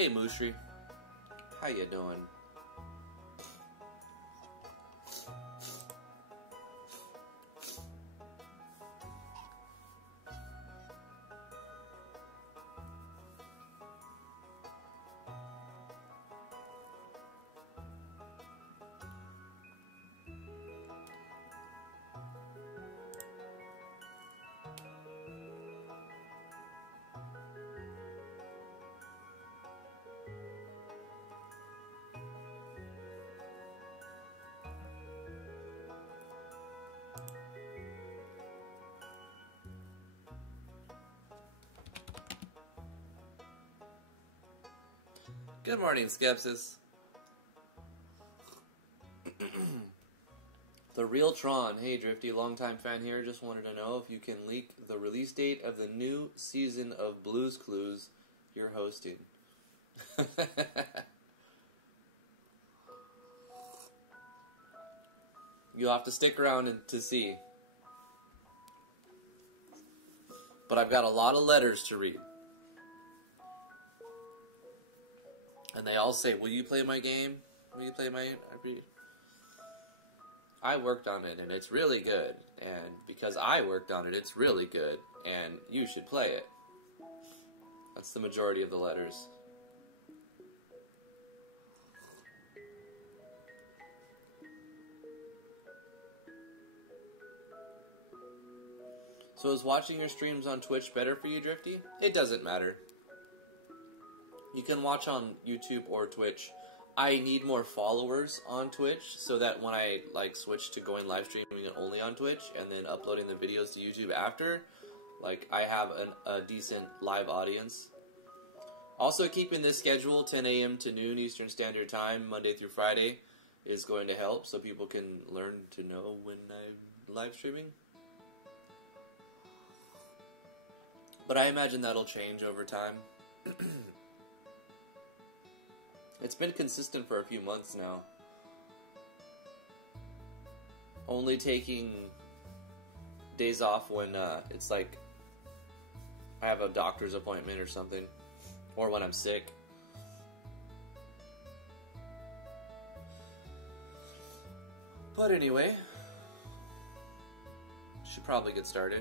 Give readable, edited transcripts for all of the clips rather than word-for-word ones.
Hey, Mushri. How you doing? Good morning, Skepsis. The Real Tron. Hey, Drifty, longtime fan here. Just wanted to know if you can leak the release date of the new season of Blue's Clues you're hosting. You'll have to stick around to see. But I've got a lot of letters to read. And they all say, will you play my game? Will you play my... I worked on it, and it's really good. And because I worked on it, it's really good. And you should play it. That's the majority of the letters. So is watching your streams on Twitch better for you, Drifty? It doesn't matter. You can watch on YouTube or Twitch. I need more followers on Twitch so that when I switch to going live streaming only on Twitch and then uploading the videos to YouTube after, I have a decent live audience. Also, keeping this schedule 10 a.m. to noon Eastern Standard Time, Monday through Friday, is going to help so people can learn to know when I'm live streaming. But I imagine that'll change over time. It's been consistent for a few months now. Only taking days off when it's like I have a doctor's appointment or something. Or when I'm sick. But anyway, should probably get started.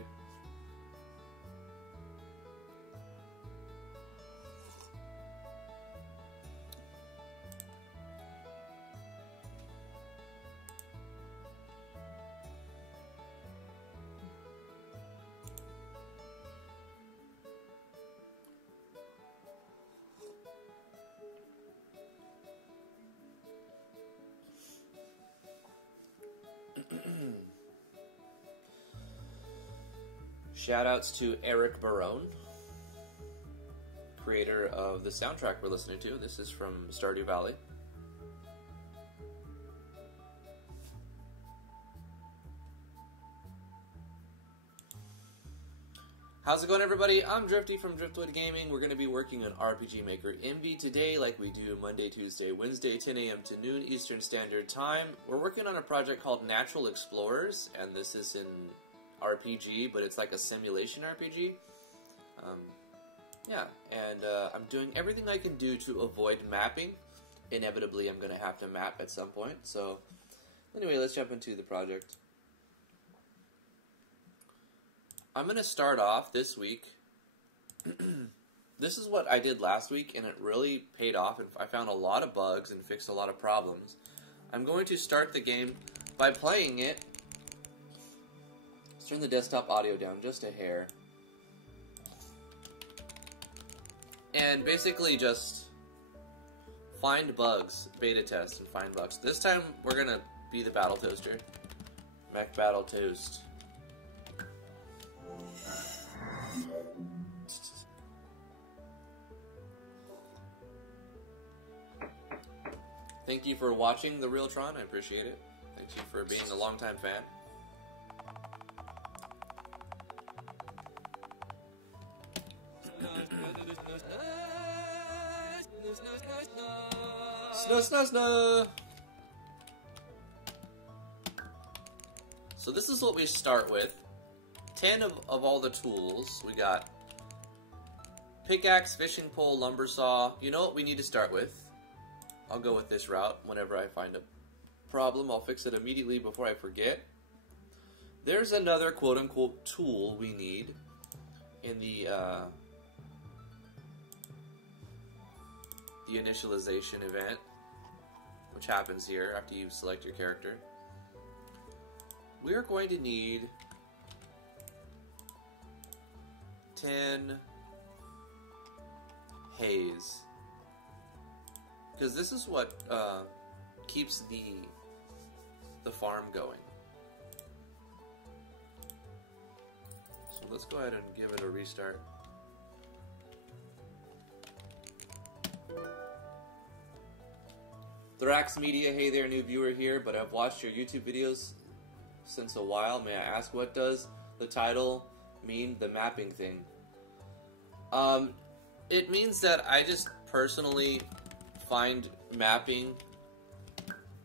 Shoutouts to Eric Barone, creator of the soundtrack we're listening to. This is from Stardew Valley. How's it going, everybody? I'm Drifty from Driftwood Gaming. We're going to be working on RPG Maker Envy today like we do Monday, Tuesday, Wednesday, 10 a.m. to noon Eastern Standard Time. We're working on a project called Natural Explorers, and this is in RPG, but it's like a simulation RPG. Yeah, and I'm doing everything I can do to avoid mapping. Inevitably, I'm going to have to map at some point. So, anyway, let's jump into the project. I'm going to start off this week. This is what I did last week, and it really paid off. And I found a lot of bugs and fixed a lot of problems. I'm going to start the game by playing it. Turn the desktop audio down just a hair. And basically just find bugs, beta test, and find bugs. This time we're going to be the Battle Toaster. Mech Battle Toast. Thank you for watching The Real Tron, I appreciate it. Thank you for being a longtime fan. Snow. So this is what we start with. 10 of all the tools. We got Pickaxe, fishing pole, lumber saw. You know what we need to start with? I'll go with this route whenever I find a problem. I'll fix it immediately before I forget. There's another quote-unquote tool we need in the initialization event, which happens here after you select your character. We're going to need 10 haze, because this is what keeps the farm going. So let's go ahead and give it a restart. Thrax Media, hey there, new viewer here, but I've watched your YouTube videos since a while. May I ask, what does the title mean, the mapping thing? It means that I just personally find mapping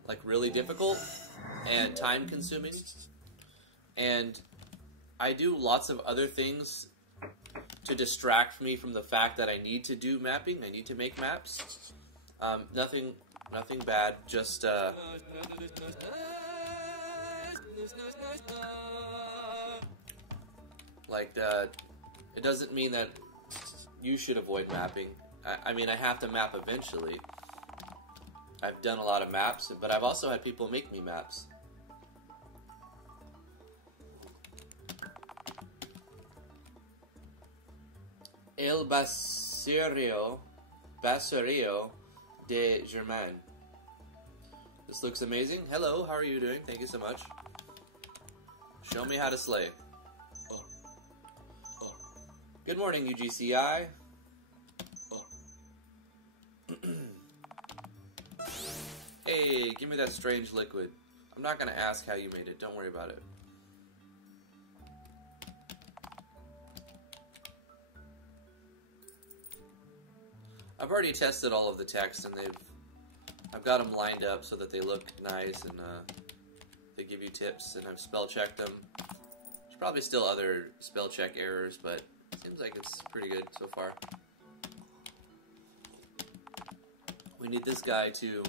like really difficult and time consuming, and I do lots of other things to distract me from the fact that I need to do mapping. I need to make maps. Nothing bad, just it doesn't mean that you should avoid mapping. I mean, I have to map eventually. I've done a lot of maps, but I've also had people make me maps. El Baserio de Germain. This looks amazing. Hello, how are you doing? Thank you so much. Show me how to slay. Good morning, UGCI. Hey, give me that strange liquid. I'm not going to ask how you made it. Don't worry about it. I've already tested all of the text, and I've got them lined up so that they look nice, and they give you tips, and I've spell checked them. There's probably still other spell check errors, but it seems like it's pretty good so far. We need this guy to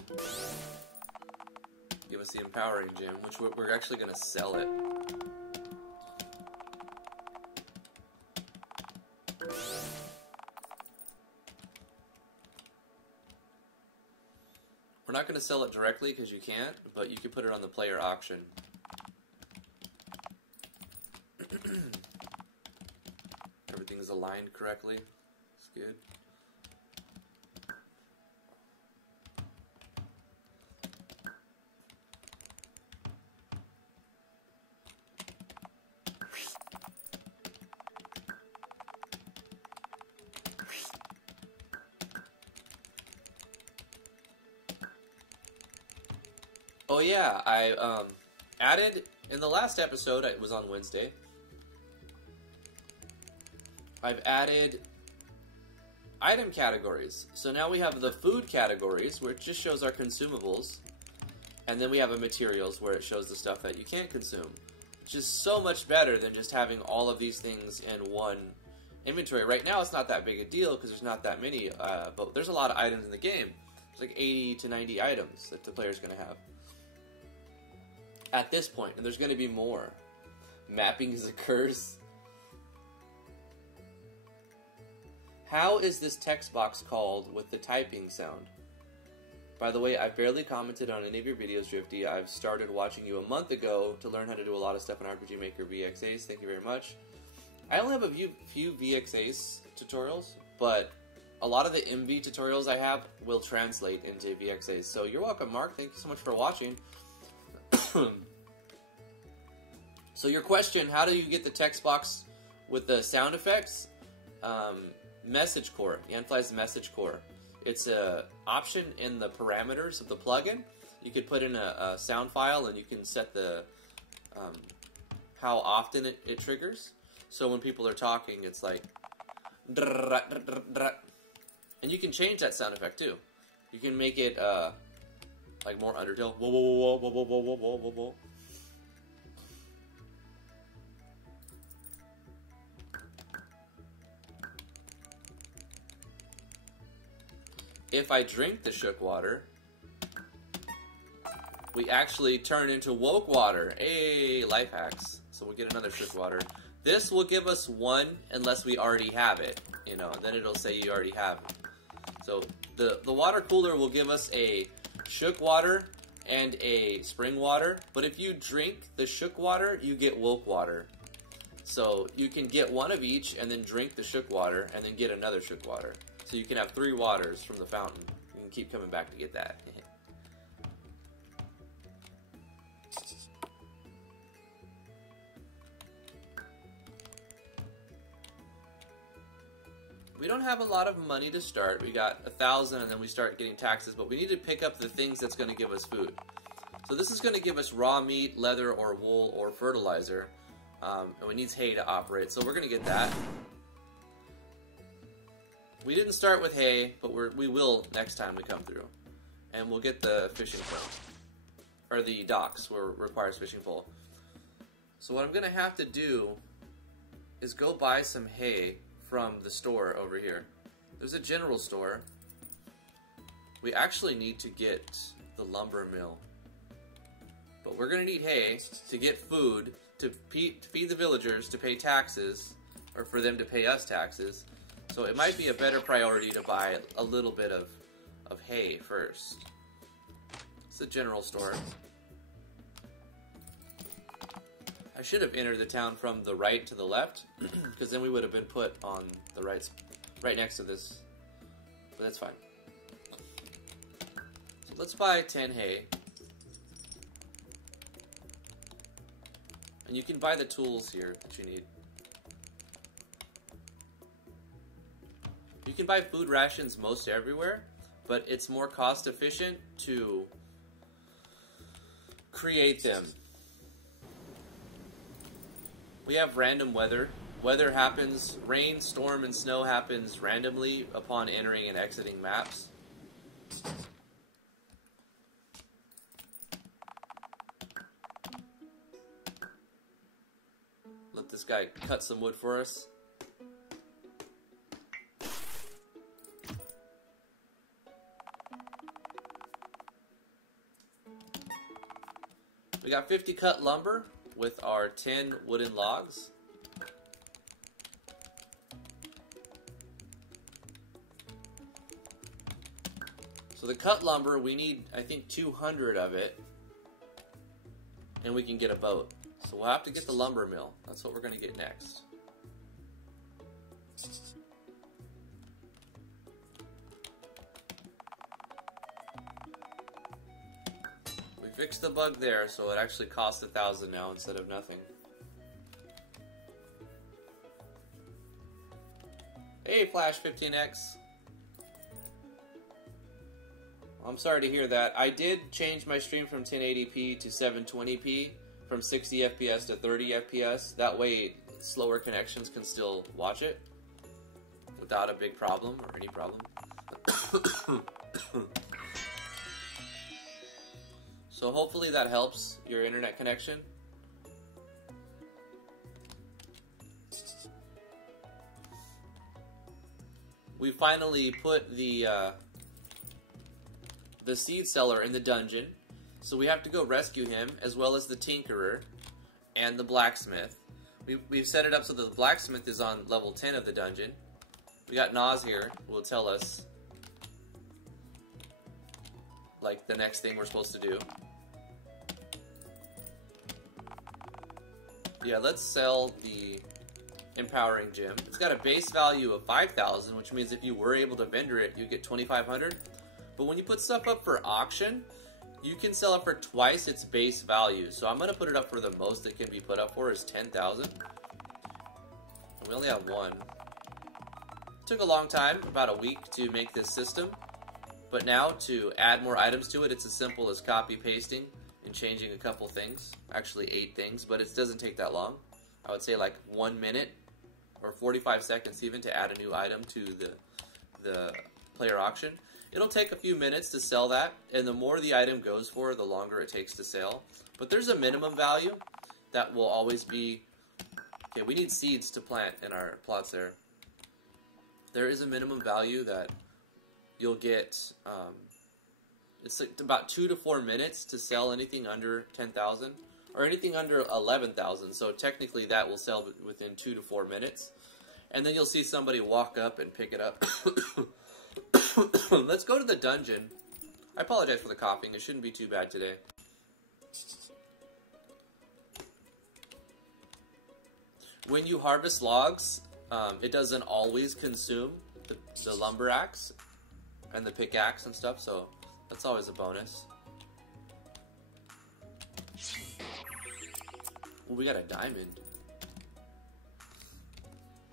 give us the empowering gem, which we're actually going to sell it. We're not going to sell it directly because you can't, but you can put it on the player auction. Everything's aligned correctly. It's good. Oh yeah, I added, in the last episode, it was on Wednesday, I've added item categories. So now we have the food categories, where it just shows our consumables, and then we have a materials, where it shows the stuff that you can't consume, which is so much better than just having all of these things in one inventory. Right now it's not that big a deal, because there's not that many, but there's a lot of items in the game. There's like 80 to 90 items that the player's going to have at this point, and there's going to be more. Mapping is a curse. How is this text box called with the typing sound? By the way, I barely commented on any of your videos, Drifty. I've started watching you a month ago to learn how to do a lot of stuff in RPG Maker VXAs. Thank you very much. I only have a few VXAs tutorials, but a lot of the MV tutorials I have will translate into VXAs. So you're welcome, Mark. Thank you so much for watching. So your question, how do you get the text box with the sound effects? Message core, Yanfly's message core. It's an option in the parameters of the plugin. You could put in a sound file, and you can set the how often it triggers. So when people are talking, it's like, and you can change that sound effect too. You can make it like more Undertale. Whoa, whoa, whoa, whoa, whoa, whoa, whoa, whoa, whoa, whoa. if I drink the shook water, we actually turn into woke water. Hey, life hacks. So we'll get another shook water. This will give us one unless we already have it, you know, and then it'll say you already have it. So the water cooler will give us a shook water and a spring water, but if you drink the shook water, you get woke water. So you can get one of each and then drink the shook water and then get another shook water. So you can have 3 waters from the fountain. You can keep coming back to get that. We don't have a lot of money to start. We got 1,000 and then we start getting taxes, but we need to pick up the things that's going to give us food. So this is going to give us raw meat, leather, or wool, or fertilizer. And we need hay to operate, so we're going to get that. We didn't start with hay, but we will next time we come through. And we'll get the fishing pole. Or the docks where it requires fishing pole. So what I'm going to have to do is go buy some hay from the store over here. There's a general store. We actually need to get the lumber mill. But we're going to need hay to get food, to feed the villagers, to pay taxes, or for them to pay us taxes. So it might be a better priority to buy a little bit of hay first. It's a general store. I should have entered the town from the right to the left, because then we would have been put on the right next to this. But that's fine. So let's buy 10 hay. And you can buy the tools here that you need. You can buy food rations most everywhere, but it's more cost efficient to create them. We have random weather. Weather happens, rain, storm, and snow happens randomly upon entering and exiting maps. Let this guy cut some wood for us. We got 50 cut lumber with our 10 wooden logs. So the cut lumber, we need, I think, 200 of it, and we can get a boat. So we'll have to get the lumber mill. That's what we're going to get next. We fixed the bug there, so it actually costs 1,000 now instead of nothing. Hey, Flash 15X. I'm sorry to hear that. I did change my stream from 1080p to 720p, from 60 FPS to 30 FPS. That way, slower connections can still watch it without a big problem or any problem. So hopefully that helps your internet connection. We finally put the seed seller in the dungeon, so we have to go rescue him, as well as the tinkerer and the blacksmith. We've set it up so that the blacksmith is on level 10 of the dungeon. We got Naz here, who will tell us like the next thing we're supposed to do. Yeah, let's sell the empowering gem. It's got a base value of 5,000, which means if you were able to vendor it, you get 2,500. But when you put stuff up for auction, you can sell it for twice its base value. So I'm going to put it up for the most it can be put up for is 10,000. We only have one. It took a long time, about a week, to make this system. But now, to add more items to it, it's as simple as copy pasting and changing a couple things. Actually 8 things, but it doesn't take that long. I would say like 1 minute or 45 seconds even to add a new item to the player auction. It'll take a few minutes to sell that, and the more the item goes for, the longer it takes to sell. But there's a minimum value that will always be... Okay, we need seeds to plant in our plots there. There is a minimum value that you'll get, it's like about 2 to 4 minutes to sell anything under 10,000, or anything under 11,000, so technically that will sell within 2 to 4 minutes, and then you'll see somebody walk up and pick it up. Let's go to the dungeon. I apologize for the coughing, it shouldn't be too bad today. When you harvest logs, it doesn't always consume the lumber axe and the pickaxe and stuff, so that's always a bonus. Well, we got a diamond.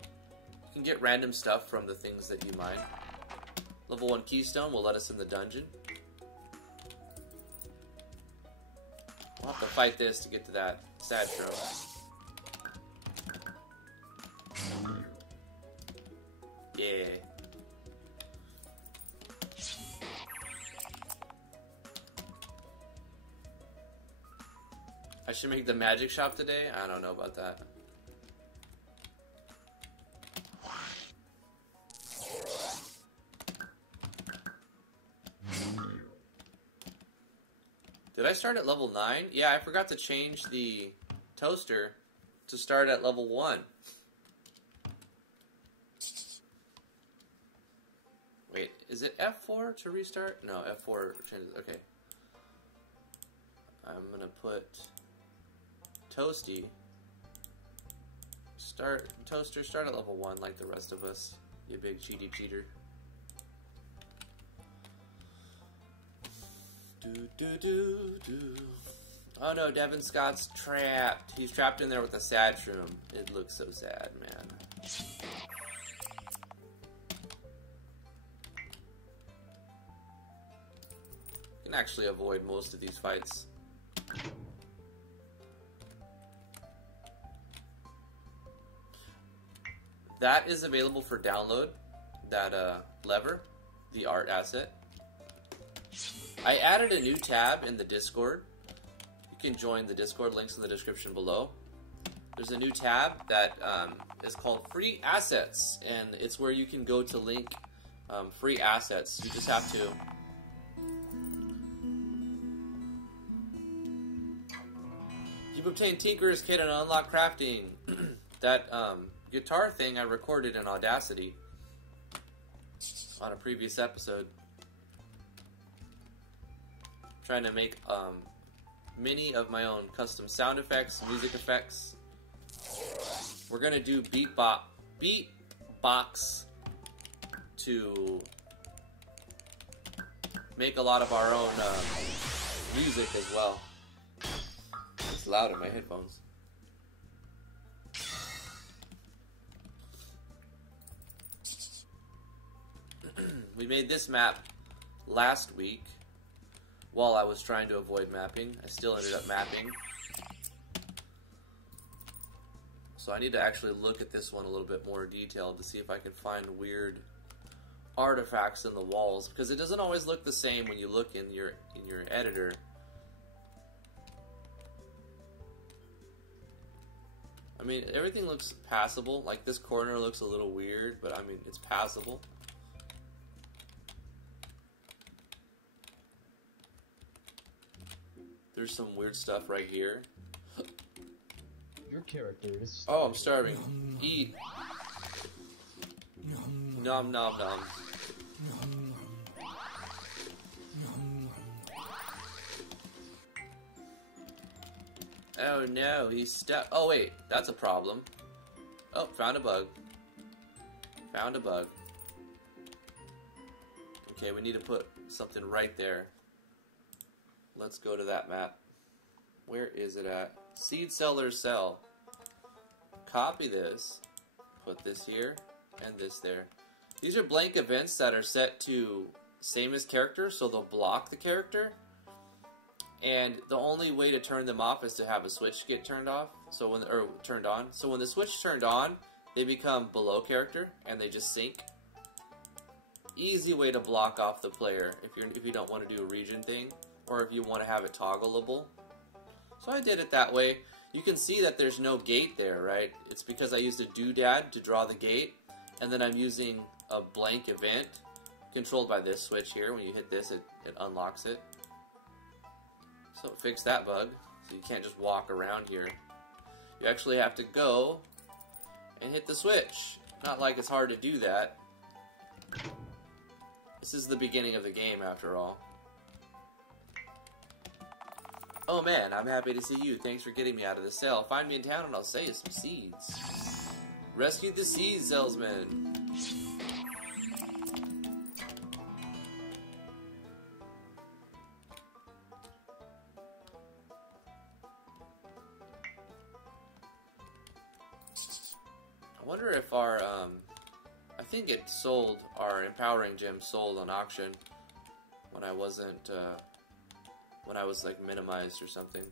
You can get random stuff from the things that you mine. Level 1 keystone will let us in the dungeon. We'll have to fight this to get to that sad trophy. Yeah. I should make the magic shop today? I don't know about that. Did I start at level 9? Yeah, I forgot to change the toaster to start at level 1. Wait, is it F4 to restart? No, F4 changes. Okay. I'm gonna put Toasty. Toaster, start at level 1 like the rest of us. You big cheater. Do. Oh no, Devin Scott's trapped. He's trapped in there with a sad shroom. It looks so sad, man. You can actually avoid most of these fights. That is available for download, that lever, the art asset. I added a new tab in the Discord. You can join the Discord, links in the description below. There's a new tab that is called Free Assets, and it's where you can go to link free assets. You just have to... You've obtained Tinker's Kit and unlock crafting. That guitar thing I recorded in Audacity on a previous episode. Trying to make many of my own custom sound effects, music effects. We're gonna do beatbox to make a lot of our own music as well. It's loud in my headphones. We made this map last week while I was trying to avoid mapping. I still ended up mapping. So I need to actually look at this one a little bit more detailed to see if I can find weird artifacts in the walls, because it doesn't always look the same when you look in your editor. I mean, everything looks passable. Like this corner looks a little weird, but I mean, it's passable. There's some weird stuff right here. Your character is... Oh, I'm starving. Eat. Nom nom nom. Oh no, he's stuck. Oh wait, that's a problem. Oh, found a bug. Found a bug. Okay, we need to put something right there. Let's go to that map. Where is it at? Seed Seller's Cell. Copy this. Put this here and this there. These are blank events that are set to same as character, so they'll block the character. And the only way to turn them off is to have a switch get turned off. So when turned on. So when the switch turned on, they become below character and they just sync. Easy way to block off the player if you don't want to do a region thing, or if you want to have it toggleable. So I did it that way. You can see that there's no gate there, right? It's because I used a doodad to draw the gate, and then I'm using a blank event controlled by this switch here. When you hit this, it unlocks it. So it fixed that bug. So you can't just walk around here. You actually have to go and hit the switch. Not like it's hard to do that. This is the beginning of the game, after all. Oh man, I'm happy to see you. Thanks for getting me out of the cell. Find me in town and I'll sell you some seeds. Rescue the seeds, salesman. I wonder if our, I think it sold, our empowering gem sold on auction when I wasn't, when I was like minimized or something.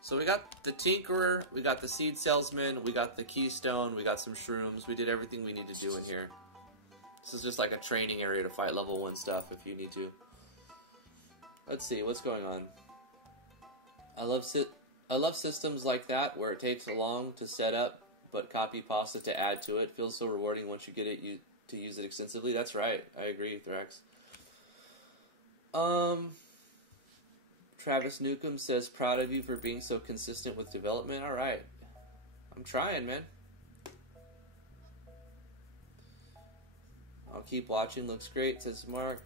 So we got the Tinkerer, we got the Seed Salesman, we got the Keystone, we got some Shrooms, we did everything we need to do in here. This is just like a training area to fight level 1 stuff if you need to. Let's see, what's going on? I love systems like that where it takes long to set up, but copy pasta to add to it. Feels so rewarding once you get it to use it extensively. That's right, I agree, Thrax. Travis Newcomb says, proud of you for being so consistent with development. Alright. I'm trying, man. I'll keep watching. Looks great, says Mark.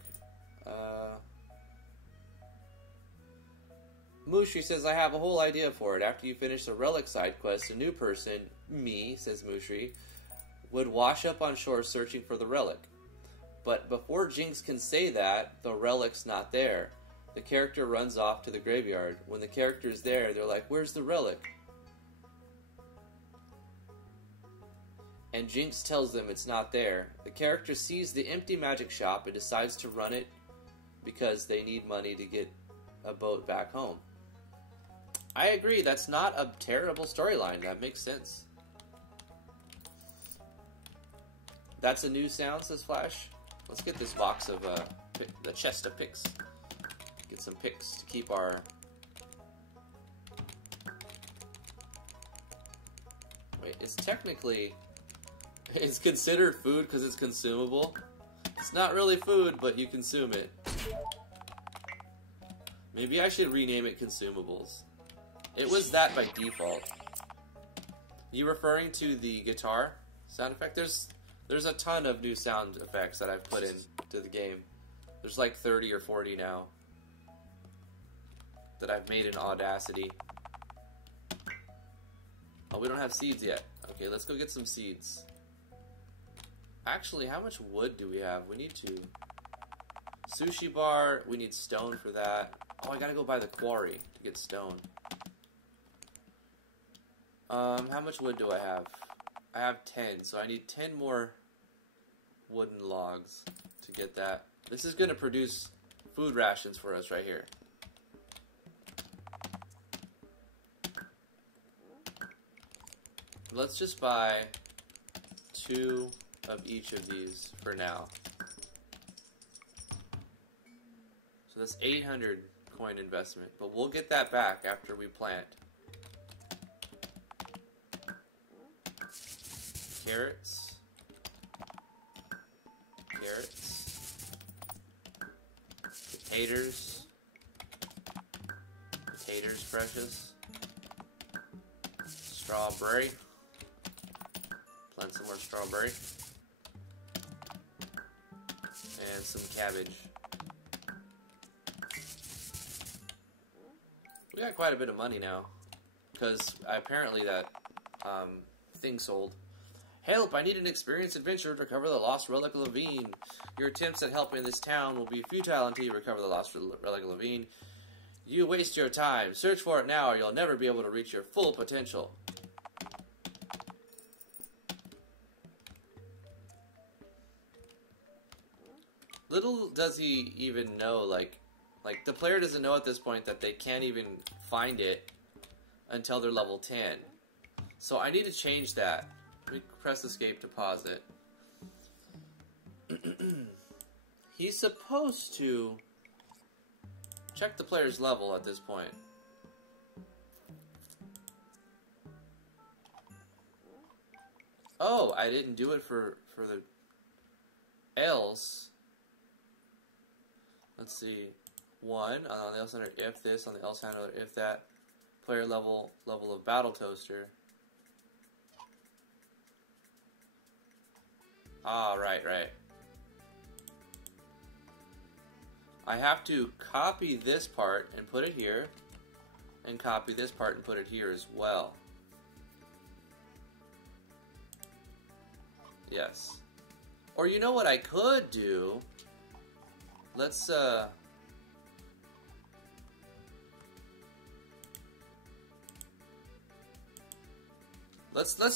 Mushri says, I have a whole idea for it. After you finish the relic side quest, a new person, me, says Mushri, would wash up on shore searching for the relic. But before Jinx can say that, the relic's not there. The character runs off to the graveyard. When the character's there, they're like, where's the relic? And Jinx tells them it's not there. The character sees the empty magic shop and decides to run it because they need money to get a boat back home. I agree, that's not a terrible storyline. That makes sense. That's a new sound, says Flash. Let's get this box of, the chest of picks. Get some picks to keep our... Wait, it's technically... It's considered food because it's consumable. It's not really food, but you consume it. Maybe I should rename it consumables. It was that by default. You referring to the guitar sound effect? There's a ton of new sound effects that I've put into the game. There's like 30 or 40 now that I've made in Audacity. Oh, we don't have seeds yet. Okay, let's go get some seeds. Actually, how much wood do we have? We need to... Sushi bar, we need stone for that. Oh, I gotta go by the quarry to get stone. How much wood do I have? I have 10, so I need 10 more wooden logs to get that. This is gonna produce food rations for us right here. Let's just buy 2 of each of these for now. So that's 800 coin investment, but we'll get that back after we plant. Carrots. Carrots. Potatoes. Potatoes, precious. Strawberry. Plant some more strawberry. And some cabbage. We got quite a bit of money now. Because apparently that thing sold. Help! I need an experienced adventurer to recover the lost relic of Levine. Your attempts at helping this town will be futile until you recover the lost relic of Levine. You waste your time. Search for it now or you'll never be able to reach your full potential. Little does he even know, like the player doesn't know at this point that they can't even find it until they're level 10. So I need to change that. Let me press escape to pause it. He's supposed to check the player's level at this point. Oh, I didn't do it for the else. let's see, 1 on the L center if this, on the L handler if that, player level of battle toaster. Ah, right. I have to copy this part and put it here, and copy this part and put it here as well. Yes. Or you know what I could do? Let's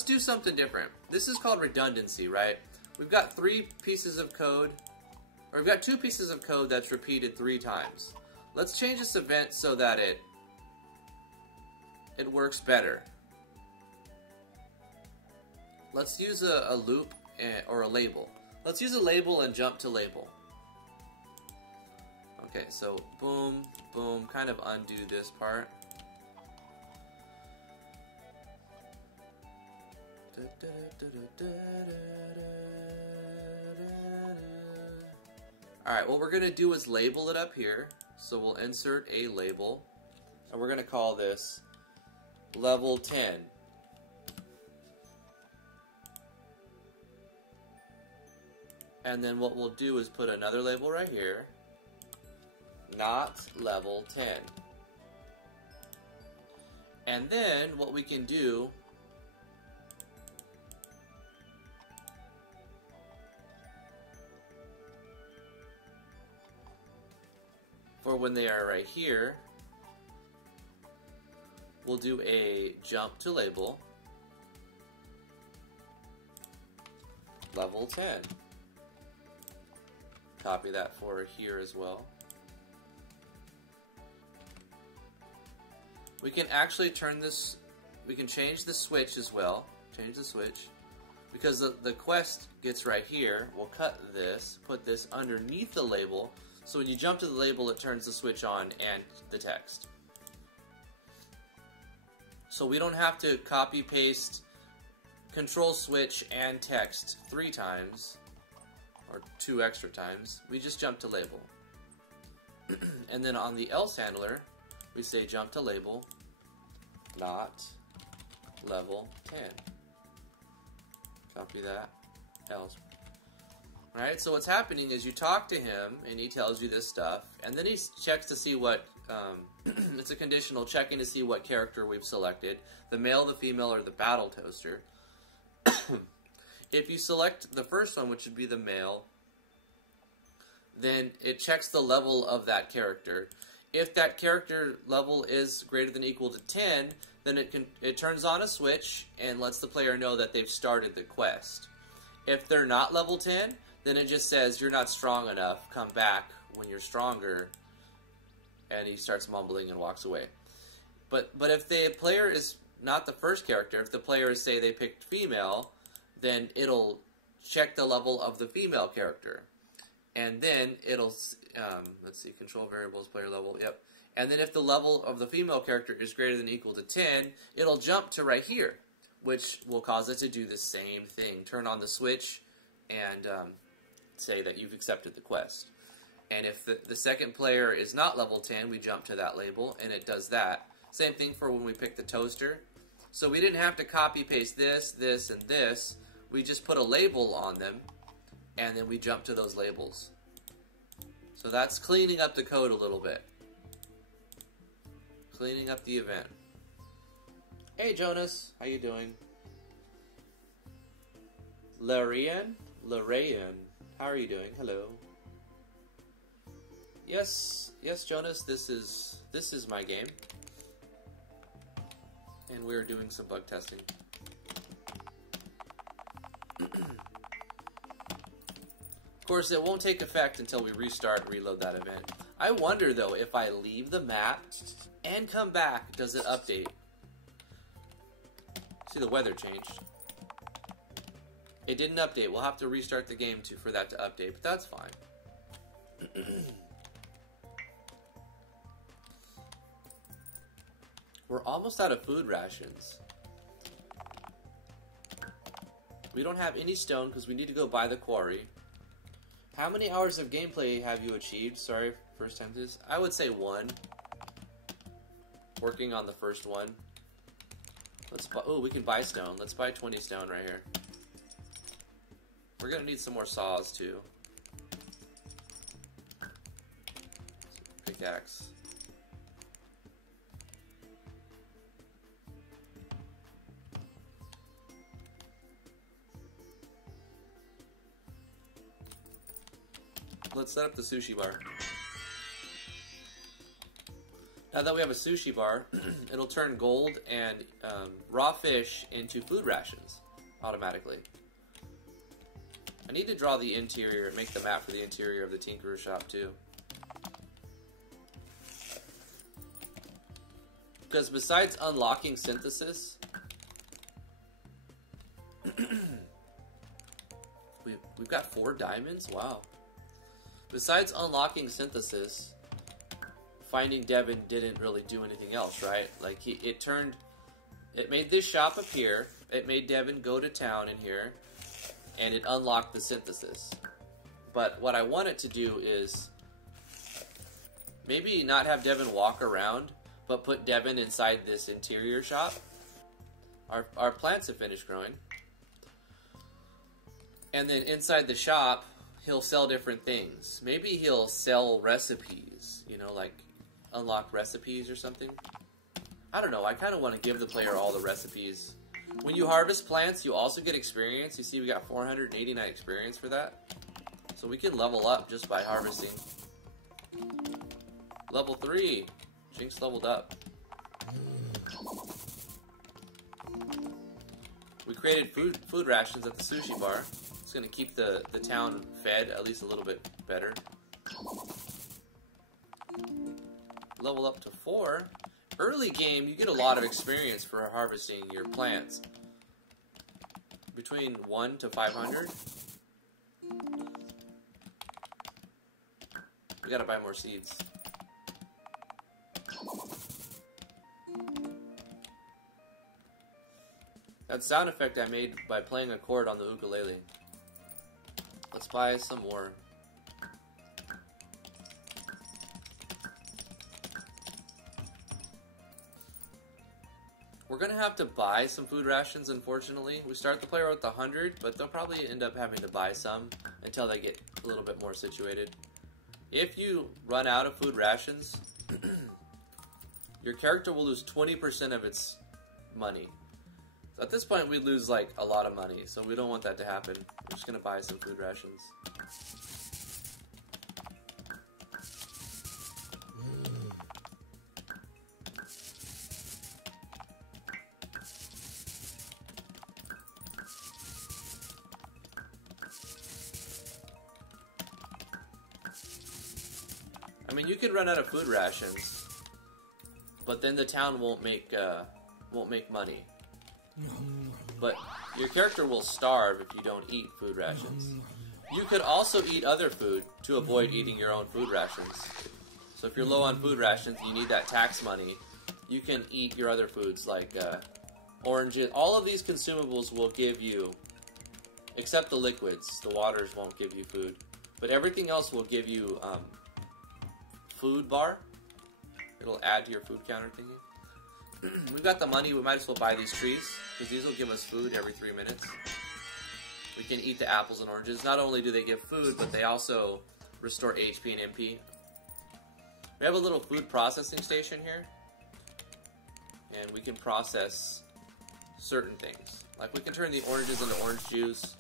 do something different. This is called redundancy, right? We've got 3 pieces of code, or we've got 2 pieces of code that's repeated 3 times. Let's change this event so that it works better. Let's use a loop or a label. Let's use a label and jump to label. Okay, so boom, boom, kind of undo this part. Alright, what we're going to do is label it up here. So we'll insert a label, and we're going to call this level 10. And then what we'll do is put another label right here, not level 10. And then what we can do for when they are right here, we'll do a jump to label, level 10. Copy that for here as well. We can actually turn this, we can change the switch as well. Change the switch. Because the quest gets right here, we'll cut this, put this underneath the label, so when you jump to the label, it turns the switch on and the text. So we don't have to copy paste control switch and text 3 times, or 2 extra times. We just jump to label. And then on the else handler, we say jump to label, not level 10. Copy that, else. Alright, so what's happening is you talk to him, and he tells you this stuff, and then he checks to see what, it's a conditional checking to see what character we've selected, the male, the female, or the battle toaster. If you select the first one, which would be the male, then it checks the level of that character. If that character level is greater than or equal to 10, then it turns on a switch and lets the player know that they've started the quest. If they're not level 10, then it just says, you're not strong enough, come back when you're stronger, and he starts mumbling and walks away. But if the player is not the first character, if the player is, say, they picked female, then it'll check the level of the female character. And then it'll, let's see, control variables, player level, yep. And then if the level of the female character is greater than or equal to 10, it'll jump to right here, which will cause it to do the same thing. Turn on the switch and say that you've accepted the quest. And if the second player is not level 10, we jump to that label, and it does that. Same thing for when we pick the toaster. So we didn't have to copy paste this, this, and this. We just put a label on them, and then we jump to those labels. So that's cleaning up the code a little bit. Cleaning up the event. Hey Jonas, how you doing? R.A.M, how are you doing? Hello. Yes, Jonas, this is my game. And we're doing some bug testing. Of course, it won't take effect until we restart and reload that event. I wonder, though, if I leave the map and come back, does it update? See, the weather changed. It didn't update. We'll have to restart the game for that to update, but that's fine. We're almost out of food rations. We don't have any stone because we need to go buy the quarry. How many hours of gameplay have you achieved? Sorry, first time this. I would say 1. Working on the first one. Let's buy, oh, we can buy stone. Let's buy 20 stone right here. We're gonna need some more saws too. Pickaxe. Let's set up the sushi bar. Now that we have a sushi bar, it'll turn gold and raw fish into food rations automatically. I need to draw the interior, make the map for the interior of the Tinkerer shop too. Because besides unlocking synthesis, we've got 4 diamonds? Wow. Besides unlocking synthesis, finding Devin didn't really do anything else, right? Like, it made this shop appear, it made Devin go to town in here, and it unlocked the synthesis. But what I want it to do is maybe not have Devin walk around, but put Devin inside this interior shop. Our plants have finished growing. And then inside the shop, he'll sell different things. Maybe he'll sell recipes, you know, like unlock recipes or something. I don't know, I kind of want to give the player all the recipes. When you harvest plants, you also get experience. You see we got 489 experience for that. So we can level up just by harvesting. Level 3. Jinx leveled up. We created food rations at the sushi bar. It's going to keep the town fed at least a little bit better. Level up to 4. Early game, you get a lot of experience for harvesting your plants. Between 1 to 500. We gotta buy more seeds. That sound effect I made by playing a chord on the ukulele. Let's buy some more. We're gonna have to buy some food rations, unfortunately. We start the player with 100, but they'll probably end up having to buy some until they get a little bit more situated. If you run out of food rations, your character will lose 20% of its money. So at this point, we lose like a lot of money, so we don't want that to happen. We're just gonna buy some food rations. I mean, you can run out of food rations, but then the town won't make money. But your character will starve if you don't eat food rations. You could also eat other food to avoid eating your own food rations. So if you're low on food rations, you need that tax money. You can eat your other foods like oranges. All of these consumables will give you, except the liquids. The waters won't give you food, but everything else will give you food bar. It'll add to your food counter thingy. We've got the money, we might as well buy these trees, because these will give us food every 3 minutes. We can eat the apples and oranges. Not only do they give food, but they also restore HP and MP. We have a little food processing station here, and we can process certain things. Like we can turn the oranges into orange juice.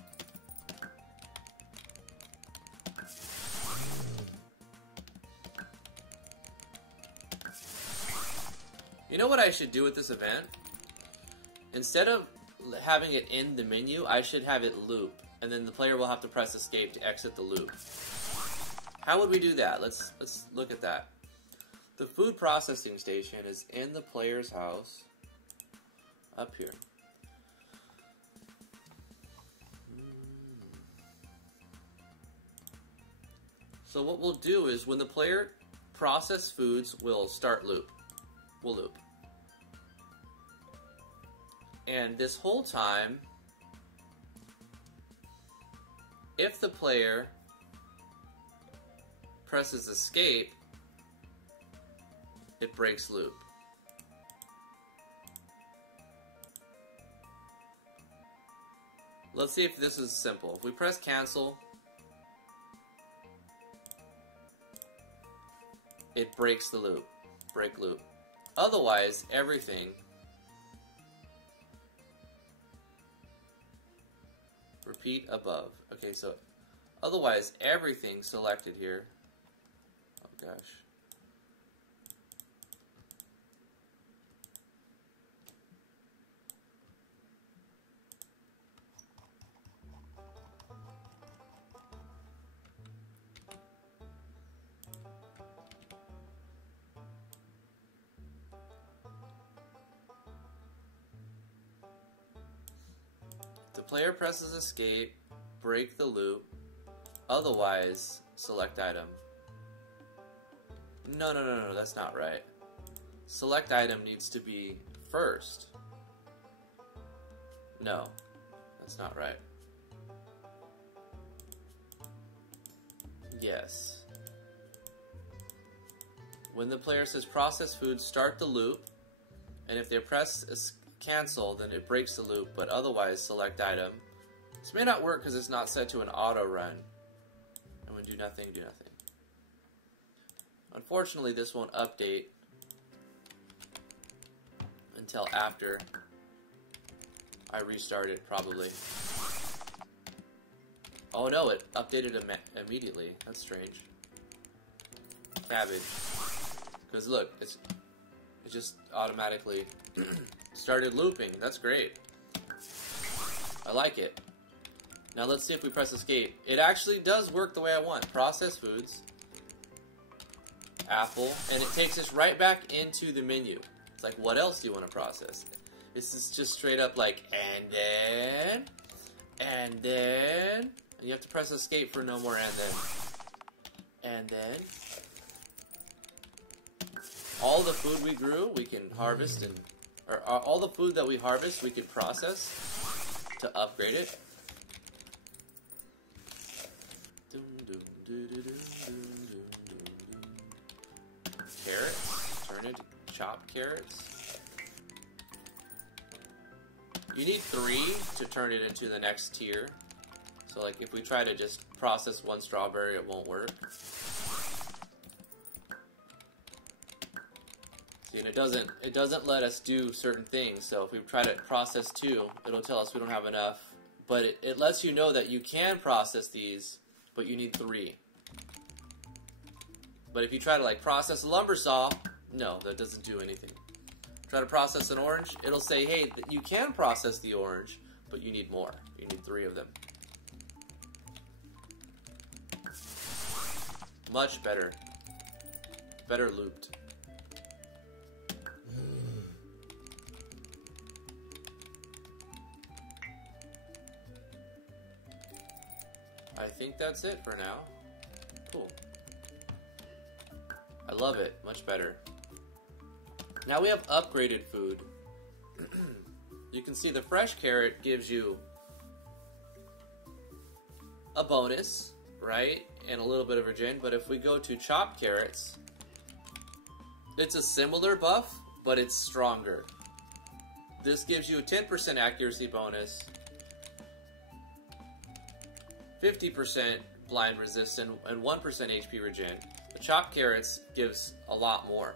You know what I should do with this event? Instead of having it in the menu, I should have it loop, and then the player will have to press escape to exit the loop. How would we do that? Let's look at that. The food processing station is in the player's house, up here. So what we'll do is when the player process foods, we'll start loop. We'll loop. And this whole time, if the player presses escape, it breaks loop. Let's see if this is simple. If we press cancel, it breaks the loop. Break loop. Otherwise, everything repeat above. Okay, so otherwise everything selected here. Oh gosh. The player presses escape, break the loop, otherwise select item. No, that's not right. Select item needs to be first. No, that's not right. Yes. When the player says process food, start the loop, and if they press cancel, then it breaks the loop, but otherwise select item. This may not work because it's not set to an auto run. And when do nothing, do nothing. Unfortunately, this won't update until after I restart it, probably. Oh no, it updated immediately. That's strange. Cabbage. Because look, it just automatically started looping. That's great. I like it. Now let's see if we press escape. It actually does work the way I want. Processed foods. Apple. And it takes us right back into the menu. It's like, what else do you want to process? This is just straight up like, and then. And you have to press escape for no more and then. And then. All the food we grew, we can harvest and... Or all the food that we harvest, we can process to upgrade it. Carrots. Turn into chopped carrots. You need 3 to turn it into the next tier. So like if we try to just process 1 strawberry, it won't work. See, and it doesn't let us do certain things. So if we try to process 2, it'll tell us we don't have enough. But it lets you know that you can process these, but you need 3. But if you try to like process a lumber saw, no, that doesn't do anything. Try to process an orange, it'll say, hey, you can process the orange, but you need more. You need 3 of them. Much better. Better looped. I think that's it for now. Cool. I love it. Much better. Now we have upgraded food. You can see the fresh carrot gives you a bonus, right? And a little bit of regen. But if we go to chopped carrots, it's a similar buff, but it's stronger. This gives you a 10% accuracy bonus, 50% blind resist, and 1% HP regen. The chopped carrots gives a lot more.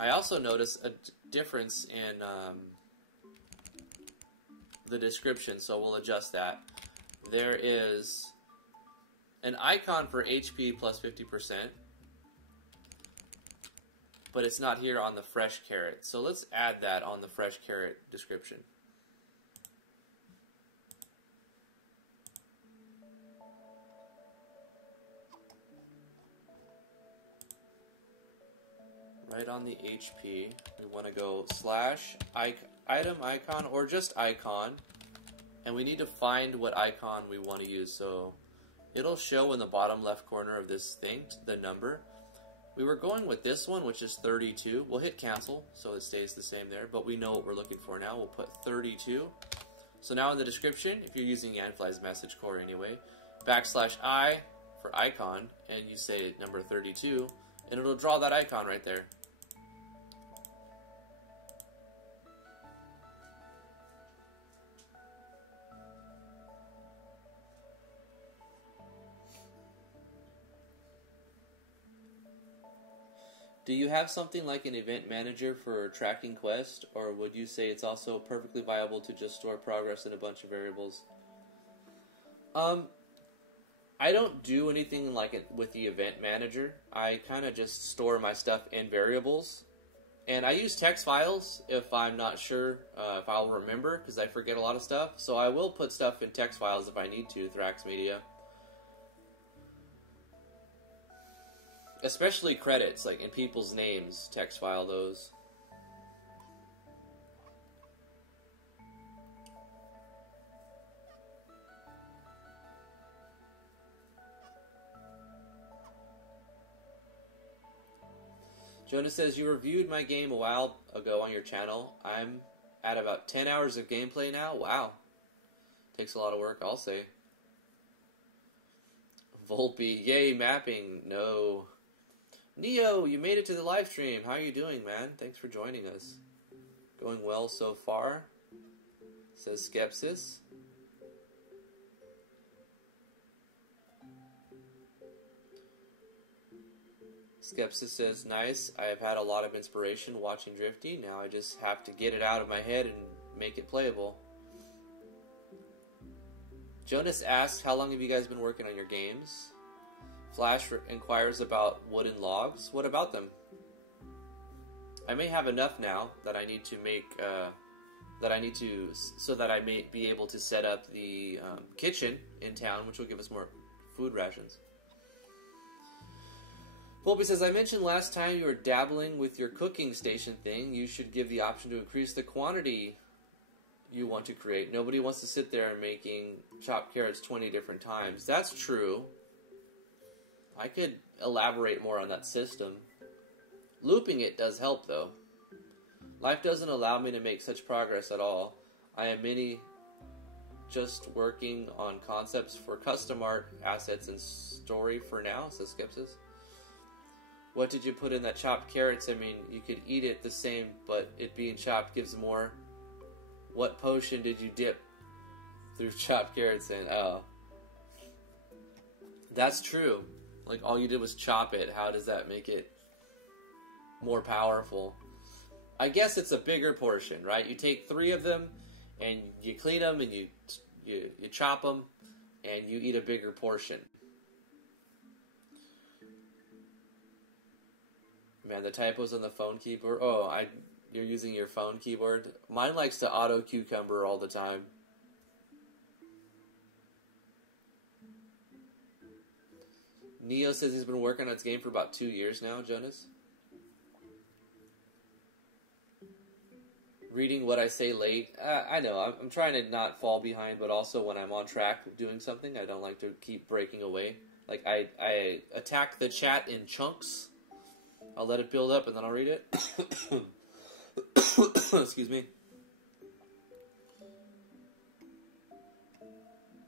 I also notice a difference in the description, so we'll adjust that. There is an icon for HP plus 50%, but it's not here on the fresh carrot. So let's add that on the fresh carrot description. Right on the HP, we want to go / item icon or just icon, and we need to find what icon we want to use. So it'll show in the bottom left corner of this thing the number. We were going with this one, which is 32. We'll hit cancel so it stays the same there, but we know what we're looking for now. We'll put 32. So now in the description, if you're using Yanfly's message core anyway, \I for icon, and you say number 32, and it'll draw that icon right there. Do you have something like an event manager for tracking quests, or would you say it's also perfectly viable to just store progress in a bunch of variables? I don't do anything like it with the event manager. I kind of just store my stuff in variables. And I use text files if I'm not sure if I'll remember, because I forget a lot of stuff. So I will put stuff in text files if I need to, Thrax Media. Especially credits, like in people's names, text file those. Jonas says, you reviewed my game a while ago on your channel. I'm at about 10 hours of gameplay now. Wow. Takes a lot of work, I'll say. Volpe, yay, mapping. No. Neo, you made it to the live stream. How are you doing, man? Thanks for joining us. Going well so far, says Skepsis. Skepsis says, nice. I have had a lot of inspiration watching Drifty. Now I just have to get it out of my head and make it playable. Jonas asks, how long have you guys been working on your games? Flash inquires about wooden logs. What about them? I may have enough now that I need to make, so that I may be able to set up the kitchen in town, which will give us more food rations. Volpe says, I mentioned last time you were dabbling with your cooking station thing. You should give the option to increase the quantity you want to create. Nobody wants to sit there and making chopped carrots 20 different times. That's true. I could elaborate more on that system. Looping it does help, though. Life doesn't allow me to make such progress at all. I am just working on concepts for custom art, assets, and story for now, says Skepsis. What did you put in that chopped carrots? I mean, you could eat it the same, but it being chopped gives more. What potion did you dip through chopped carrots in? Oh. That's true. Like, all you did was chop it. How does that make it more powerful? I guess it's a bigger portion, right? You take 3 of them, and you clean them, and you chop them, and you eat a bigger portion. Man, the typos on the phone keyboard. Oh, you're using your phone keyboard. Mine likes to auto cucumber all the time. Neo says he's been working on his game for about 2 years now, Jonas. Reading what I say late. I know, I'm trying to not fall behind, but also when I'm on track of doing something, I don't like to keep breaking away. Like, I attack the chat in chunks. I'll let it build up and then I'll read it. Excuse me.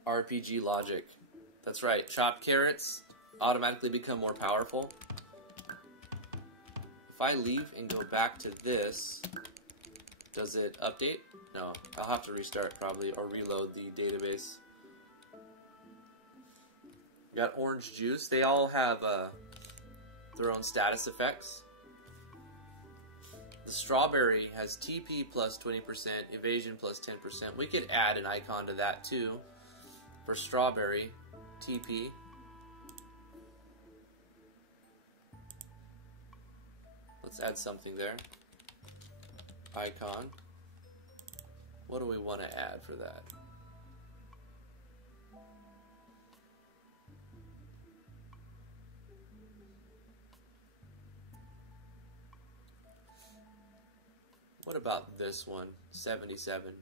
RPG logic. That's right. Chopped carrots automatically become more powerful. If I leave and go back to this, does it update? No. I'll have to restart probably or reload the database. Got orange juice. They all have their own status effects. The strawberry has TP plus 20%, evasion plus 10%. We could add an icon to that too. For strawberry, TP. Let's add something there. Icon. What do we want to add for that? What about this one? 77.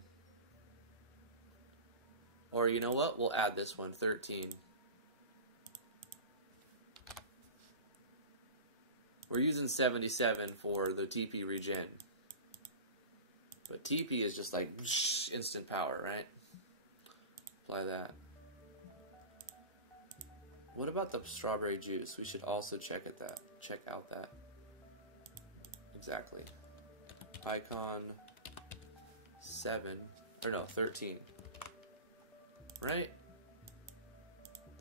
Or you know what? We'll add this one, 13. We're using 77 for the TP regen. But TP is just like instant power, right? multiply that. What about the strawberry juice? We should also check out that. Exactly. Icon 7, or no, 13. Right?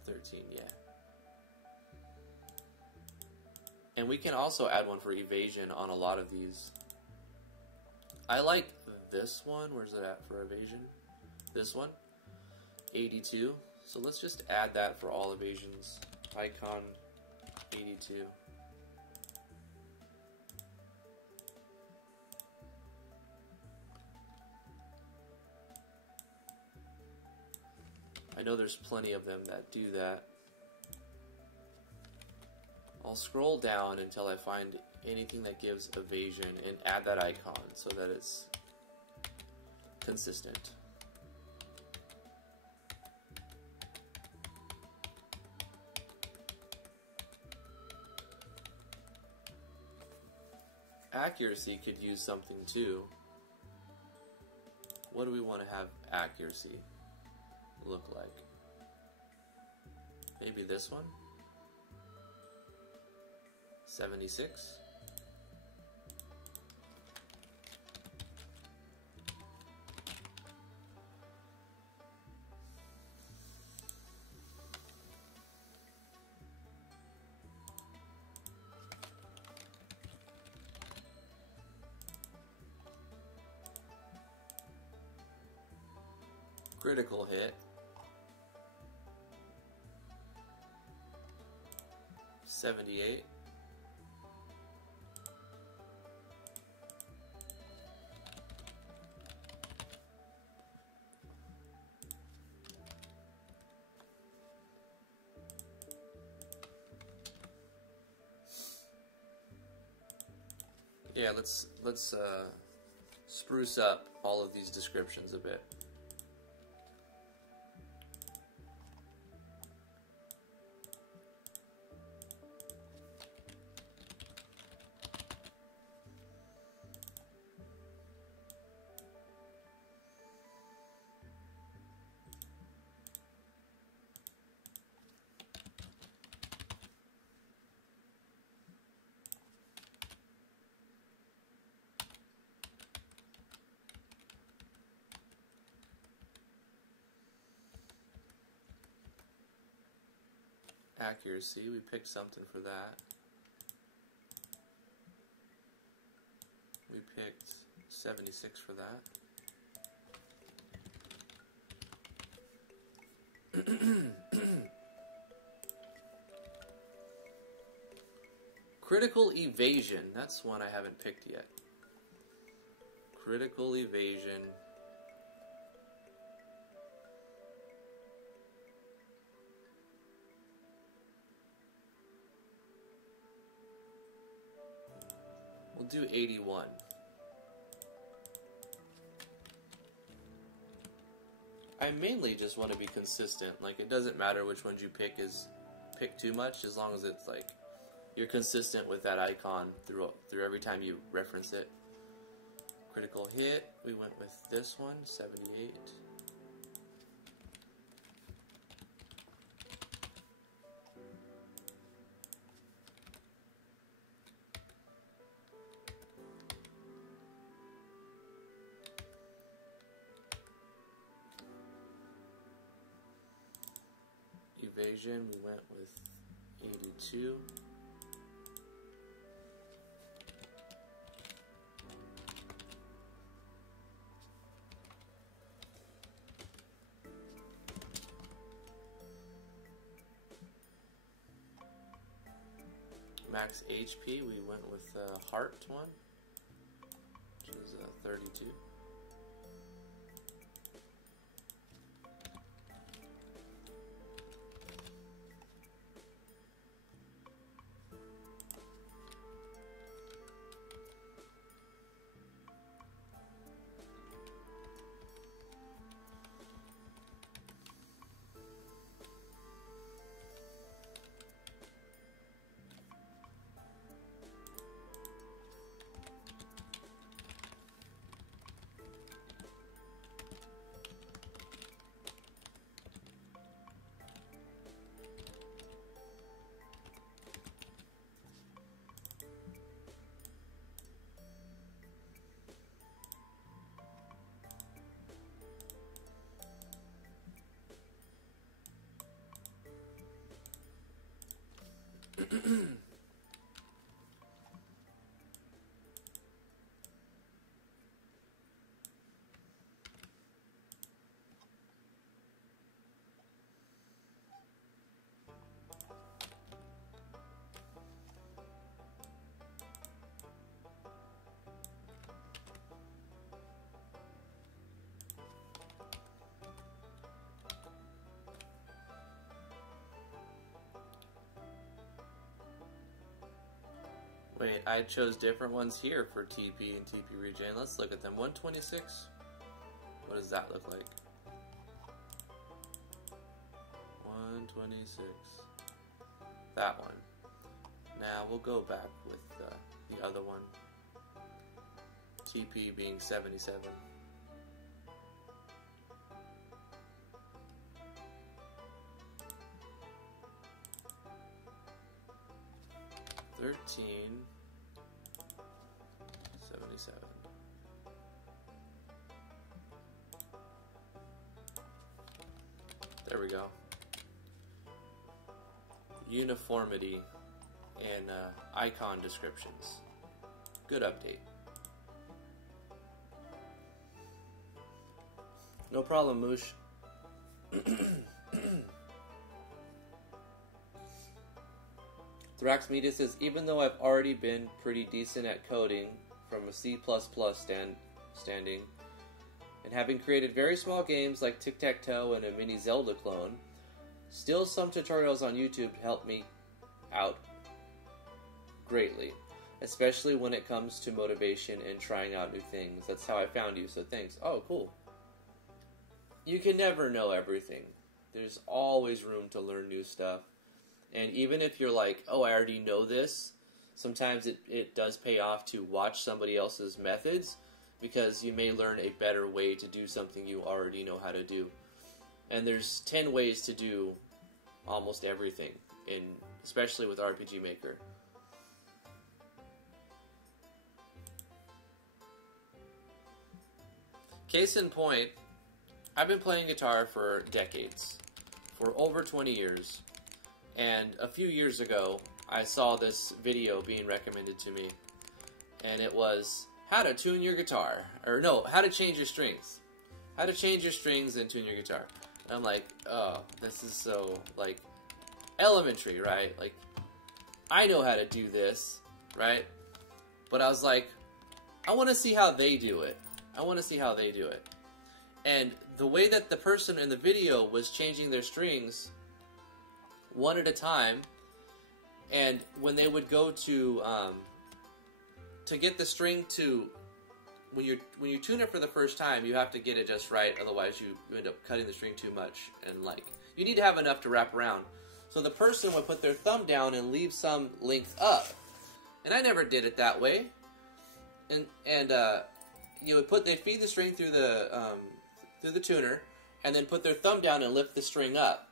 13, yeah. And we can also add one for evasion on a lot of these. I like this one. Where's it at for evasion? This one. 82. So let's just add that for all evasions. Icon 82. I know there's plenty of them that do that. I'll scroll down until I find anything that gives evasion and add that icon so that it's consistent. Accuracy could use something too. What do we want to have accuracy look like? Maybe this one? 76. Critical hit. 78. Yeah, let's spruce up all of these descriptions a bit. Accuracy, we picked something for that. We picked 76 for that. Critical evasion, that's one I haven't picked yet. Critical evasion. We'll do 81. I mainly just want to be consistent. Like, it doesn't matter which ones you pick too much, as long as it's like you're consistent with that icon through every time you reference it. Critical hit, we went with this one, 78. Evasion, we went with 82. Max HP, we went with the heart one, which is 32. Wait, I chose different ones here for TP and TP regen. Let's look at them. 126. What does that look like? 126. That one. Now we'll go back with the other one. TP being 77. 1377. There we go. Uniformity and icon descriptions. Good update. No problem, Moosh. Thraxmedia says, even though I've already been pretty decent at coding from a C++ standing, and having created very small games like Tic-Tac-Toe and a mini Zelda clone, still some tutorials on YouTube help me out greatly, especially when it comes to motivation and trying out new things. That's how I found you, so thanks. Oh, cool. You can never know everything. There's always room to learn new stuff. And even if you're like, oh, I already know this, sometimes it does pay off to watch somebody else's methods, because you may learn a better way to do something you already know how to do. And there's 10 ways to do almost everything, especially with RPG Maker. Case in point, I've been playing guitar for decades, for over 20 years. And a few years ago, I saw this video being recommended to me, and it was how to tune your guitar, or no, how to change your strings. How to change your strings and tune your guitar. And I'm like, oh, this is so, like, elementary, right? Like, I know how to do this, right? But I was like, I want to see how they do it. I want to see how they do it. And the way that the person in the video was changing their strings one at a time, and when they would go to get the string to, when you tune it for the first time, you have to get it just right, otherwise you end up cutting the string too much, and like, you need to have enough to wrap around. So the person would put their thumb down and leave some length up, and I never did it that way. And you would they feed the string through the tuner, and then put their thumb down and lift the string up.